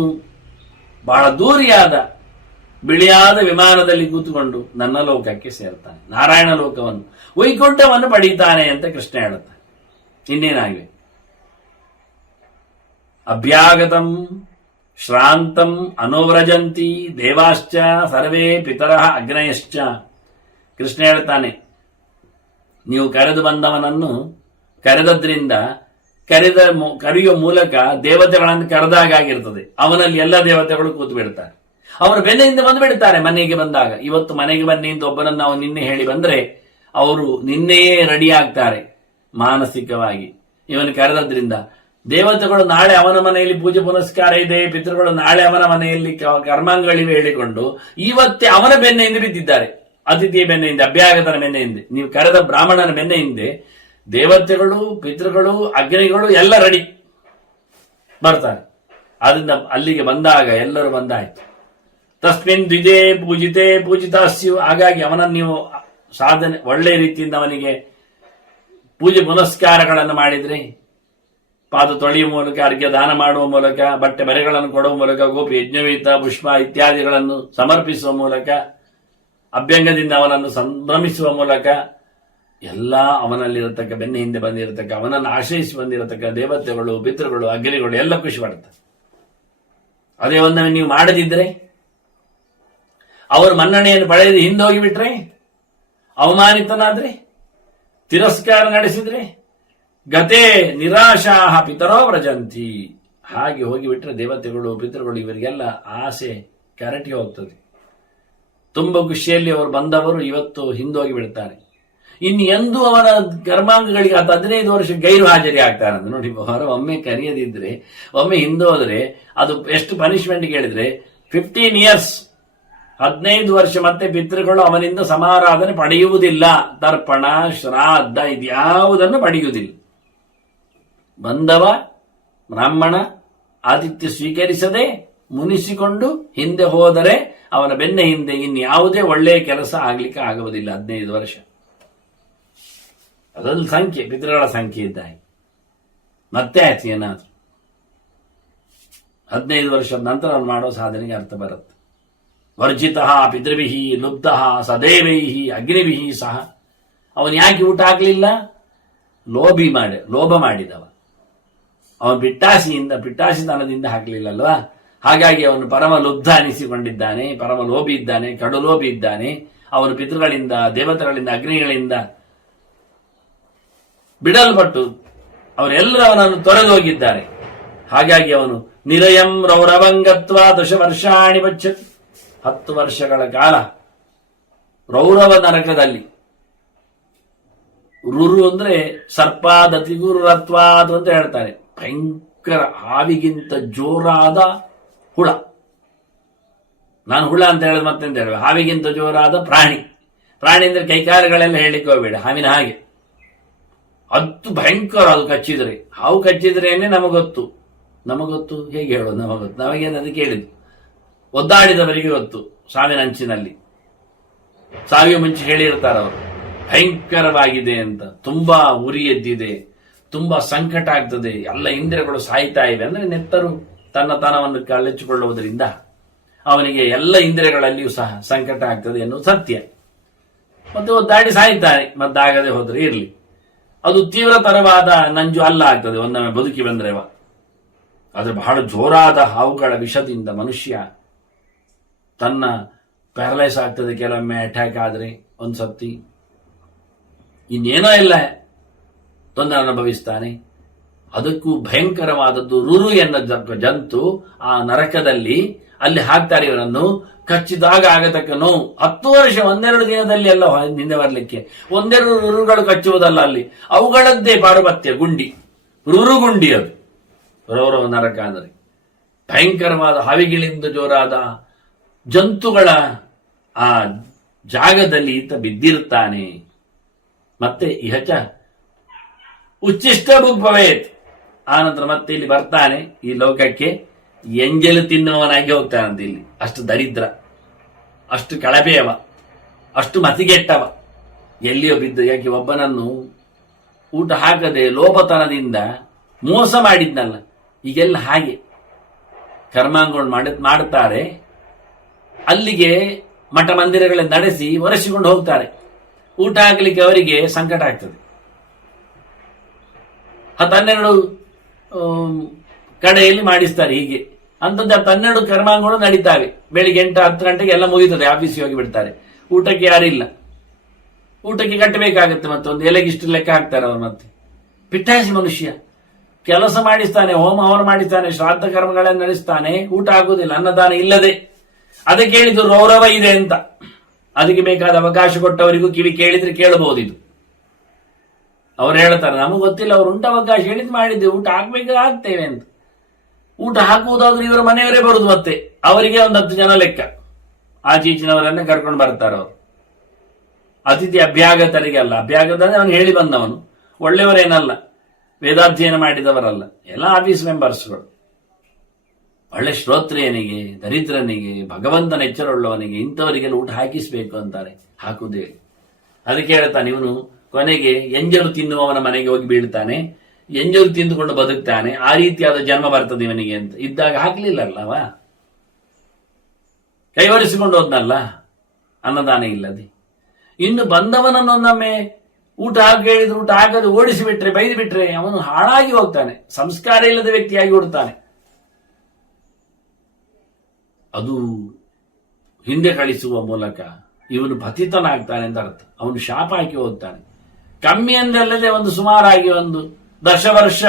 ಬಹಳ ದೂರಿಯಾದ ಬಿಳಿಯಾದ ವಿಮಾನದಲ್ಲಿ ಕೂತುಕೊಂಡು ನನ್ನ ಲೋಕಕ್ಕೆ ಸೇರ್ತಾನೆ, ನಾರಾಯಣ ಲೋಕವನ್ನು, ವೈಕುಂಠವನ್ನು ಪಡೀತಾನೆ ಅಂತ ಕೃಷ್ಣ ಹೇಳುತ್ತಾನೆ. ಇನ್ನೇನಾಗಿವೆ? ಅಭ್ಯಾಗತಂ ಶ್ರಾಂತಂ ಅನೋವ್ರಜಂತಿ ದೇವಾಶ್ಚ ಸರ್ವೇ ಪಿತರಃ ಅಗ್ನಯಶ್ಚ. ಕೃಷ್ಣ ಹೇಳ್ತಾನೆ, ನೀವು ಕರೆದು ಬಂದವನನ್ನು ಕರೆದದ್ರಿಂದ ಕರೆಯುವ ಮೂಲಕ ದೇವತೆಗಳನ್ನು ಕರೆದಾಗಿರ್ತದೆ. ಅವನಲ್ಲಿ ಎಲ್ಲ ದೇವತೆಗಳು ಕೂತು ಬಿಡ್ತಾರೆ. ಅವರ ಬೆನ್ನಿಂದ ಬಂದು ಬಿಡ್ತಾರೆ ಮನೆಗೆ ಬಂದಾಗ. ಇವತ್ತು ಮನೆಗೆ ಬನ್ನಿ ಅಂತ ಒಬ್ಬನನ್ನು ನಾವು ನಿನ್ನೆ ಹೇಳಿ ಬಂದ್ರೆ ಅವರು ನಿನ್ನೆಯೇ ರೆಡಿ ಆಗ್ತಾರೆ ಮಾನಸಿಕವಾಗಿ. ಇವನು ಕರೆದದ್ರಿಂದ ದೇವತೆಗಳು ನಾಳೆ ಅವನ ಮನೆಯಲ್ಲಿ ಪೂಜೆ ಪುನಸ್ಕಾರ ಇದೆ, ಪಿತೃಗಳು ನಾಳೆ ಅವನ ಮನೆಯಲ್ಲಿ ಕರ್ಮಾಂಗಗಳಿವೆ ಹೇಳಿಕೊಂಡು ಇವತ್ತೇ ಅವನ ಬೆನ್ನೆಯಿಂದ ಬಿದ್ದಿದ್ದಾರೆ. ಅತಿಥಿಯ ಬೆನ್ನೆಯಿಂದ, ಅಭ್ಯಾಗತನ ಬೆನ್ನೆಯಿಂದ, ನೀವು ಕರೆದ ಬ್ರಾಹ್ಮಣನ ಬೆನ್ನೆಯಿಂದ ದೇವತೆಗಳು ಪಿತೃಗಳು ಅಗ್ನಿಗಳು ಎಲ್ಲ ರೆಡಿ ಬರ್ತಾರೆ. ಆದ್ರಿಂದ ಅಲ್ಲಿಗೆ ಬಂದಾಗ ಎಲ್ಲರೂ ಬಂದಾಯ್ತು. ತಸ್ಮಿನ್ ದ್ವಿಜೇ ಪೂಜಿತೆ ಪೂಜಿತಾಸ್ಯು. ಹಾಗಾಗಿ ಅವನನ್ನು ನೀವು ಸಾಧನೆ ಒಳ್ಳೆ ರೀತಿಯಿಂದ ಅವನಿಗೆ ಪೂಜೆ ಪುನಸ್ಕಾರಗಳನ್ನು ಮಾಡಿದ್ರೆ, ಪಾದ ತೊಳೆಯುವ ಮೂಲಕ, ಅರ್ಘ್ಯ ದಾನ ಮಾಡುವ ಮೂಲಕ, ಬಟ್ಟೆ ಬರೆಗಳನ್ನು ಕೊಡುವ ಮೂಲಕ, ಗೋಪಿ ಯಜ್ಞವೀತ ಪುಷ್ಪ ಇತ್ಯಾದಿಗಳನ್ನು ಸಮರ್ಪಿಸುವ ಮೂಲಕ, ಅಭ್ಯಂಗದಿಂದ ಅವನನ್ನು ಸಂಭ್ರಮಿಸುವ ಮೂಲಕ, ಎಲ್ಲ ಅವನಲ್ಲಿರತಕ್ಕ ಬೆನ್ನ ಹಿಂದೆ ಬಂದಿರತಕ್ಕ, ಅವನನ್ನು ಆಶ್ರಯಿಸಿ ಬಂದಿರತಕ್ಕ ದೇವತೆಗಳು ಪಿತೃಗಳು ಅಗ್ನಿಗಳು ಎಲ್ಲ ಖುಷಿ ಪಡ್ತಾರೆ. ಅದೇ ಒಂದನ್ನು ನೀವು ಮಾಡದಿದ್ರೆ, ಅವರು ಮನ್ನಣೆಯನ್ನು ಪಡೆದು ಹಿಂದೆ ಹೋಗಿಬಿಟ್ರೆ, ಅವಮಾನಿತನಾದ್ರೆ, ತಿರಸ್ಕಾರ ನಡೆಸಿದ್ರೆ, ಗತೆ ನಿರಾಶಾಹ ಪಿತರೋ ವ್ರಜಂತಿ. ಹಾಗೆ ಹೋಗಿಬಿಟ್ರೆ ದೇವತೆಗಳು ಪಿತೃಗಳು ಇವರಿಗೆಲ್ಲ ಆಸೆ ಕರಟಿ ಹೋಗ್ತದೆ. ತುಂಬ ಖುಷಿಯಲ್ಲಿ ಅವರು ಬಂದವರು ಇವತ್ತು ಹಿಂದೋಗಿ ಬಿಡ್ತಾರೆ. ಇನ್ನು ಎಂದು ಅವನ ಕರ್ಮಾಂಗಗಳಿಗೆ 15 ವರ್ಷ ಗೈರು ಹಾಜರಿ ಆಗ್ತಾರೆ ಅಂತ ನೋಡಿ. ಹೊರ ಒಮ್ಮೆ ಕರೆಯದಿದ್ರೆ, ಒಮ್ಮೆ ಹಿಂದೋದ್ರೆ ಅದು ಎಷ್ಟು ಪನಿಷ್ಮೆಂಟ್ ಕೇಳಿದ್ರೆ 15 years, 15 ವರ್ಷ ಮತ್ತೆ ಪಿತೃಗಳು ಅವನಿಂದ ಸಮಾರಾಧನೆ ಪಡೆಯುವುದಿಲ್ಲ. ತರ್ಪಣ ಶ್ರಾದ್ದ ಇದ್ಯಾವುದನ್ನು ಪಡೆಯುವುದಿಲ್ಲ. ಬಂದವ ಬ್ರಾಹ್ಮಣ ಆತಿಥ್ಯ ಸ್ವೀಕರಿಸದೆ ಮುನಿಸಿಕೊಂಡು ಹಿಂದೆ ಹೋದರೆ ಅವನ ಬೆನ್ನ ಹಿಂದೆ ಇನ್ಯಾವುದೇ ಒಳ್ಳೆಯ ಕೆಲಸ ಆಗ್ಲಿಕ್ಕೆ ಆಗುವುದಿಲ್ಲ. 15 ವರ್ಷ ಅದೊಂದು ಸಂಖ್ಯೆ, ಪಿತೃಗಳ ಸಂಖ್ಯೆ ಇದ್ದಾಗಿ. ಮತ್ತೆ ಆಯ್ತು ಏನಾದ್ರು 15 ವರ್ಷದ ನಂತರ ಅವನು ಮಾಡೋ ಸಾಧನೆಗೆ ಅರ್ಥ ಬರುತ್ತೆ. ವರ್ಜಿತ ಪಿತೃಭಿಹಿ ಲುಬ್ಧ ಸದೇವೈಹಿ ಅಗ್ನಿಭಿಹಿ ಸಹ. ಅವನು ಯಾಕೆ ಊಟ ಹಾಕಲಿಲ್ಲ? ಲೋಭ ಮಾಡಿದವ. ಅವನು ಪಿಟ್ಟಾಸಿತನದಿಂದ ಹಾಕಲಿಲ್ಲ ಅಲ್ವಾ? ಹಾಗಾಗಿ ಅವನು ಪರಮ ಲುಬ್ಧ ಅನಿಸಿಕೊಂಡಿದ್ದಾನೆ, ಪರಮ ಲೋಭಿ ಇದ್ದಾನೆ, ಕಡು ಲೋಭಿ ಇದ್ದಾನೆ. ಅವನು ಪಿತೃಗಳಿಂದ, ದೇವತೆಗಳಿಂದ, ಅಗ್ನಿಗಳಿಂದ ಬಿಡಲ್ಪಟ್ಟು ಅವರೆಲ್ಲರೂ ಅವನನ್ನು ತೊರೆದೋಗಿದ್ದಾರೆ. ಹಾಗಾಗಿ ಅವನು ನಿರಯಂ ರೌರವಂಗತ್ವ 10 ವರ್ಷಾಣಿ ಪಚ್ಚತಿ. 10 ವರ್ಷಗಳ ಕಾಲ ರೌರವ ನರಕದಲ್ಲಿ. ರುರು ಅಂದ್ರೆ ಸರ್ಪಾದತಿಗುರುರತ್ವ ಅಂತ ಹೇಳ್ತಾರೆ. ಭಯಂಕರ ಹಾವಿಗಿಂತ ಜೋರಾದ ಹುಳ. ನಾನು ಹುಳ ಅಂತ ಹೇಳಿದ್ರೆ ಮತ್ತೆಂತ ಹೇಳುವ, ಹಾವಿಗಿಂತ ಜೋರಾದ ಪ್ರಾಣಿ. ಪ್ರಾಣಿ ಅಂದ್ರೆ ಕೈಕಾಲುಗಳೆಲ್ಲ ಹೇಳಿಕ್ಕೆ ಹೋಗಬೇಡ, ಹಾವಿನ ಹಾಗೆ. ಅದು ಭಯಂಕರ. ಅದು ಕಚ್ಚಿದ್ರೆ, ಹಾವು ಕಚ್ಚಿದ್ರೇನೆ ನಮಗೊತ್ತು ಹೇಗೆ ಹೇಳೋದು? ನಮಗೊತ್ತು, ನಮಗೇನು ಅದಕ್ಕೆ ಹೇಳಿದ್ದು. ಒದ್ದಾಡಿದವರಿಗೆ ಗೊತ್ತು. ಸಾವಿನ ಅಂಚಿನಲ್ಲಿ, ಸಾವಿನ ಮುಂಚೆ ಹೇಳಿರ್ತಾರೆ ಅವರು, ಭಯಂಕರವಾಗಿದೆ ಅಂತ. ತುಂಬಾ ಉರಿ ಎದ್ದಿದೆ, ತುಂಬಾ ಸಂಕಟ ಆಗ್ತದೆ, ಎಲ್ಲ ಇಂದ್ರಿಯಗಳು ಸಾಯ್ತಾ ಇವೆ. ಅಂದ್ರೆ ನೆತ್ತರು ತನ್ನ ತನವನ್ನು ಕಳಚಿಕೊಳ್ಳುವುದರಿಂದ ಅವನಿಗೆ ಎಲ್ಲ ಇಂದ್ರಿಯಗಳಲ್ಲಿಯೂ ಸಹ ಸಂಕಟ ಆಗ್ತದೆ ಎನ್ನುವುದು ಸತ್ಯ. ಮತ್ತೆ ಒದ್ದಾಡಿ ಸಾಯ್ತಾನೆ, ಮದ್ದಾಗದೆ ಹೋದ್ರೆ ಇರಲಿ. ಅದು ತೀವ್ರತರವಾದ ನಂಜು ಅಲ್ಲ ಆಗ್ತದೆ ಒಂದೊಮ್ಮೆ ಬದುಕಿ ಬಂದ್ರೆವ. ಆದ್ರೆ ಬಹಳ ಜೋರಾದ ಹಾವುಗಳ ವಿಷದಿಂದ ಮನುಷ್ಯ ತನ್ನ ಪ್ಯಾರಲೈಸ್ ಆಗ್ತದೆ. ಕೆಲವೊಮ್ಮೆ ಅಟ್ಯಾಕ್ ಆದ್ರೆ ಒಂದ್ಸತಿ ಇನ್ನೇನೋ ಇಲ್ಲ ತೊಂದರೆ ಅನುಭವಿಸ್ತಾನೆ. ಅದಕ್ಕೂ ಭಯಂಕರವಾದದ್ದು ರುರು ಎನ್ನ ಜಂತು ಆ ನರಕದಲ್ಲಿ. ಅಲ್ಲಿ ಹಾಕ್ತಾರೆ ಇವರನ್ನು. ಕಚ್ಚಿದಾಗ ಆಗತಕ್ಕ ನೋವು 10 ವರ್ಷ, 1-2 ದಿನದಲ್ಲಿ ಎಲ್ಲ ಹಿಂದೆ ಬರಲಿಕ್ಕೆ. 1-2 ರುರುಗಳು ಕಚ್ಚುವುದಲ್ಲ ಅಲ್ಲಿ, ಅವುಗಳದ್ದೇ ಪಾರುಪತ್ಯ ಗುಂಡಿ, ರುರು ಗುಂಡಿ. ಅದು ರೌರವ ನರಕ ಅಂದರೆ ಭಯಂಕರವಾದ ಹಾವಿಗಳಿಂದ ಜೋರಾದ ಜಂತುಗಳ ಆ ಜಾಗದಲ್ಲಿ ಈತ ಬಿದ್ದಿರ್ತಾನೆ. ಮತ್ತೆ ಇಹಚ ಉಚ್ಚಿಷ್ಟ ಭುಗ್ಭವೇತ್. ಆನಂತರ ಮತ್ತೆ ಇಲ್ಲಿ ಬರ್ತಾನೆ ಈ ಲೋಕಕ್ಕೆ. ಎಂಜಲು ತಿನ್ನುವವನಾಗಿ ಹೋಗ್ತಾನಂತ ಇಲ್ಲಿ. ಅಷ್ಟು ದರಿದ್ರ, ಅಷ್ಟು ಕಳಪೆಯವ, ಅಷ್ಟು ಮತಿಗೆಟ್ಟವ. ಎಲ್ಲಿಯೋ ಬಿದ್ದು. ಯಾಕೆ ಒಬ್ಬನನ್ನು ಊಟ ಹಾಕದೆ ಲೋಭತನದಿಂದ ಮೋಸ ಮಾಡಿದ್ನಲ್ಲ. ಈಗೆಲ್ಲ ಹಾಗೆ ಕರ್ಮಾಂಗಗಳು ಮಾಡುತ್ತಾರೆ. ಅಲ್ಲಿಗೆ ಮಠ ಮಂದಿರಗಳಲ್ಲಿ ನಡೆಸಿ ಒರೆಸಿಕೊಂಡು ಹೋಗ್ತಾರೆ. ಊಟ ಹಾಕಲಿಕ್ಕೆ ಅವರಿಗೆ ಸಂಕಟ ಆಗ್ತದೆ. 12 ಕಡೆಯಲ್ಲಿ ಮಾಡಿಸ್ತಾರೆ ಹೀಗೆ. ಅಂತದ್ದು 12 ಕರ್ಮಾಂಗಗಳು ನಡೀತಾವೆ. ಬೆಳಿಗ್ಗೆ 8-10 ಗಂಟೆಗೆ ಎಲ್ಲ ಮುಗಿತದೆ, ಆಫೀಸಿಗೆ ಹೋಗಿ ಬಿಡ್ತಾರೆ. ಊಟಕ್ಕೆ ಯಾರಿಲ್ಲ. ಊಟಕ್ಕೆ ಕಟ್ಟಬೇಕಾಗತ್ತೆ. ಮತ್ತೆ ಒಂದು ಎಲೆಗಿಷ್ಟು ಲೆಕ್ಕ ಹಾಕ್ತಾರೆ ಅವರು. ಮತ್ತೆ ಪಿಟ್ಟಾಸಿ ಮನುಷ್ಯ ಕೆಲಸ ಮಾಡಿಸ್ತಾನೆ, ಹೋಮ ಹವನ ಮಾಡಿಸ್ತಾನೆ, ಶ್ರಾದ್ದ ಕರ್ಮಗಳನ್ನು ನಡೆಸ್ತಾನೆ, ಊಟ ಆಗುವುದಿಲ್ಲ, ಅನ್ನದಾನ ಇಲ್ಲದೆ. ಅದಕ್ಕೆ ಹೇಳಿದ್ರು ರೌರವ ಇದೆ ಅಂತ. ಅದಕ್ಕೆ ಬೇಕಾದ ಅವಕಾಶ ಕೊಟ್ಟವರಿಗೂ ಕಿವಿ ಕೇಳಿದ್ರೆ ಕೇಳಬಹುದು. ಇದು ಅವ್ರು ಹೇಳ್ತಾರೆ, ನಮಗೆ ಗೊತ್ತಿಲ್ಲ, ಅವ್ರು ಉಂಟ ಅವಕಾಶ ಹೇಳಿದ್ ಮಾಡಿದ್ದೆ, ಊಟ ಹಾಕ್ಬೇಕಾದ್ರೆ ಹಾಕ್ತೇವೆ ಅಂತ. ಊಟ ಹಾಕುವುದಾದ್ರೂ ಇವರ ಮನೆಯವರೇ ಬರುದು. ಮತ್ತೆ ಅವರಿಗೆ ಒಂದು 10 ಜನ ಲೆಕ್ಕ, ಆಚೀಚಿನವರನ್ನೇ ಕರ್ಕೊಂಡು ಬರ್ತಾರೆ ಅವರು. ಅತಿಥಿ ಅಭ್ಯಾಗತರಿಗೆ ಅಲ್ಲ. ಅಭ್ಯಾಗತ ಅವನು ಹೇಳಿ ಬಂದವನು, ಒಳ್ಳೆಯವರೇನಲ್ಲ, ವೇದಾಧ್ಯಯನ ಮಾಡಿದವರಲ್ಲ, ಎಲ್ಲ ಆಫೀಸ್ ಮೆಂಬರ್ಸ್ಗಳು. ಒಳ್ಳೆ ಶ್ರೋತ್ರಿಯನಿಗೆ, ದರಿದ್ರನಿಗೆ, ಭಗವಂತನ ಎಚ್ಚರವುಳ್ಳವನಿಗೆ, ಇಂಥವರಿಗೆಲ್ಲ ಊಟ ಹಾಕಿಸ್ಬೇಕು ಅಂತಾರೆ. ಹಾಕುದೇ. ಅದಕ್ಕೆ ಹೇಳ್ತಾನೆ ಇವನು ಕೊನೆಗೆ ಎಂಜಲು ತಿನ್ನುವವನ ಮನೆಗೆ ಹೋಗಿ ಬೀಳ್ತಾನೆ, ಎಂಜಲು ತಿಂದುಕೊಂಡು ಬದುಕ್ತಾನೆ. ಆ ರೀತಿಯಾದ ಜನ್ಮ ಬರ್ತದೆ ಇವನಿಗೆ ಅಂತ ಇದ್ದಾಗ ಹಾಕ್ಲಿಲ್ಲಲ್ಲವ, ಕೈವರಿಸಿಕೊಂಡು ಹೋದ್ನಲ್ಲ ಅನ್ನದಾನ ಇಲ್ಲದೆ. ಇನ್ನು ಬಂದವನನ್ನೊಮ್ಮೆ ಊಟ ಹಾಕಿ ಹೇಳಿದ್ರು ಊಟ ಹಾಕದೆ ಓಡಿಸಿಬಿಟ್ರೆ, ಬೈದು ಬಿಟ್ರೆ ಅವನು ಹಾಳಾಗಿ ಹೋಗ್ತಾನೆ, ಸಂಸ್ಕಾರ ಇಲ್ಲದ ವ್ಯಕ್ತಿಯಾಗಿ ಹುಡ್ತಾನೆ. ಅದು ಹಿಂದೆ ಕಳಿಸುವ ಮೂಲಕ ಇವನು ಪತಿತನಾಗ್ತಾನೆ ಅಂತ ಅರ್ಥ. ಅವನು ಶಾಪ ಹಾಕಿ ಹೋಗ್ತಾನೆ. ಕಮ್ಮಿ ಅಂದಲ್ಲದೆ ಒಂದು ಸುಮಾರಾಗಿ 10 ವರ್ಷ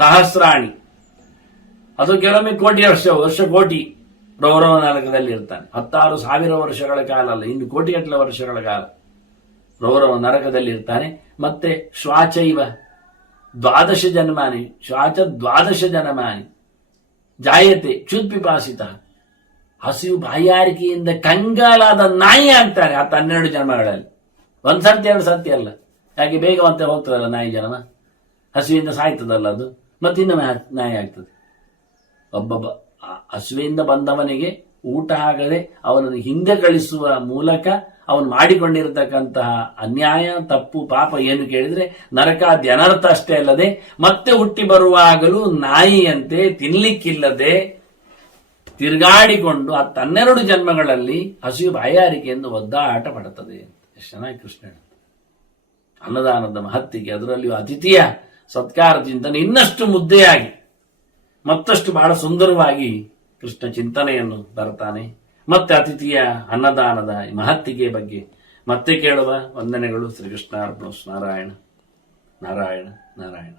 ಸಹಸ್ರಾಣಿ, ಅದು ಕೆಲವೊಮ್ಮೆ ಕೋಟಿ ವರ್ಷ ಕೋಟಿ ರೌರವ ನರಕದಲ್ಲಿ ಇರ್ತಾನೆ. 16,000 ವರ್ಷಗಳ ಕಾಲ ಅಲ್ಲ, ಇನ್ನು ಕೋಟಿಗಟ್ಟಲೆ ವರ್ಷಗಳ ಕಾಲ ರೌರವ ನರಕದಲ್ಲಿ ಇರ್ತಾನೆ. ಮತ್ತೆ ಶ್ವಾಚೈವ 12 ಜನ್ಮಾನಿ, ಶ್ವಾಚ 12 ಜನ್ಮಾನಿ ಜಾಯತೆ ಕ್ಷುತ್ಪಿಪಾಸಿತ. ಹಸಿವು ಬಾಯಾರಿಕೆಯಿಂದ ಕಂಗಾಲಾದ ನಾಯಿ ಆಗ್ತಾನೆ ಆ 12 ಜನ್ಮಗಳಲ್ಲಿ. 1 ಸರ್ತಿ 2 ಸರ್ತಿ ಅಲ್ಲ. ಯಾಕೆ ಬೇಗ ಮತ್ತೆ ಹೋಗ್ತದಲ್ಲ ನಾಯಿ ಜನ್ಮ, ಹಸುವಿಂದ ಸಾಯ್ತದಲ್ಲ ಅದು, ಮತ್ತಿನ್ನೊಮ್ಮೆ ನಾಯಿ ಆಗ್ತದೆ. ಒಬ್ಬೊಬ್ಬ ಹಸುವಿಂದ ಬಂದವನಿಗೆ ಊಟ ಆಗದೆ ಅವನನ್ನು ಹಿಂದೆ ಕಳಿಸುವ ಮೂಲಕ ಅವನು ಮಾಡಿಕೊಂಡಿರತಕ್ಕಂತಹ ಅನ್ಯಾಯ ತಪ್ಪು ಪಾಪ ಏನು ಕೇಳಿದ್ರೆ ನರಕಾದಿ ಅನರ್ಥ ಅಷ್ಟೇ ಅಲ್ಲದೆ ಮತ್ತೆ ಹುಟ್ಟಿ ಬರುವಾಗಲೂ ನಾಯಿಯಂತೆ ತಿನ್ಲಿಕ್ಕಿಲ್ಲದೆ ತಿರುಗಾಡಿಕೊಂಡು ಆ ತನ್ನೆರಡು ಜನ್ಮಗಳಲ್ಲಿ ಹಸಿವು ಬಾಯಾರಿಕೆಯಿಂದ ಒದ್ದಾಟ ಪಡುತ್ತದೆ. ಎಷ್ಟು ಚೆನ್ನಾಗಿ ಕೃಷ್ಣ ಹೇಳ್ತಾರೆ. ಅನ್ನದಾನದ ಮಹತ್ತಿಗೆ ಅದರಲ್ಲಿಯೂ ಅತಿಥಿಯ ಸತ್ಕಾರ ಚಿಂತನೆ ಇನ್ನಷ್ಟು ಮುದ್ದೆಯಾಗಿ ಮತ್ತಷ್ಟು ಬಹಳ ಸುಂದರವಾಗಿ ಕೃಷ್ಣ ಚಿಂತನೆಯನ್ನು ತರ್ತಾನೆ. ಮತ್ತೆ ಅತಿಥಿಯ ಅನ್ನದಾನದ ಮಹತ್ತಿಗೆ ಬಗ್ಗೆ ಮತ್ತೆ ಕೇಳುವ. ವಂದನೆಗಳು. ಶ್ರೀಕೃಷ್ಣ ಅರ್ಪಣಮಸ್ತು. ನಾರಾಯಣ ನಾರಾಯಣ ನಾರಾಯಣ.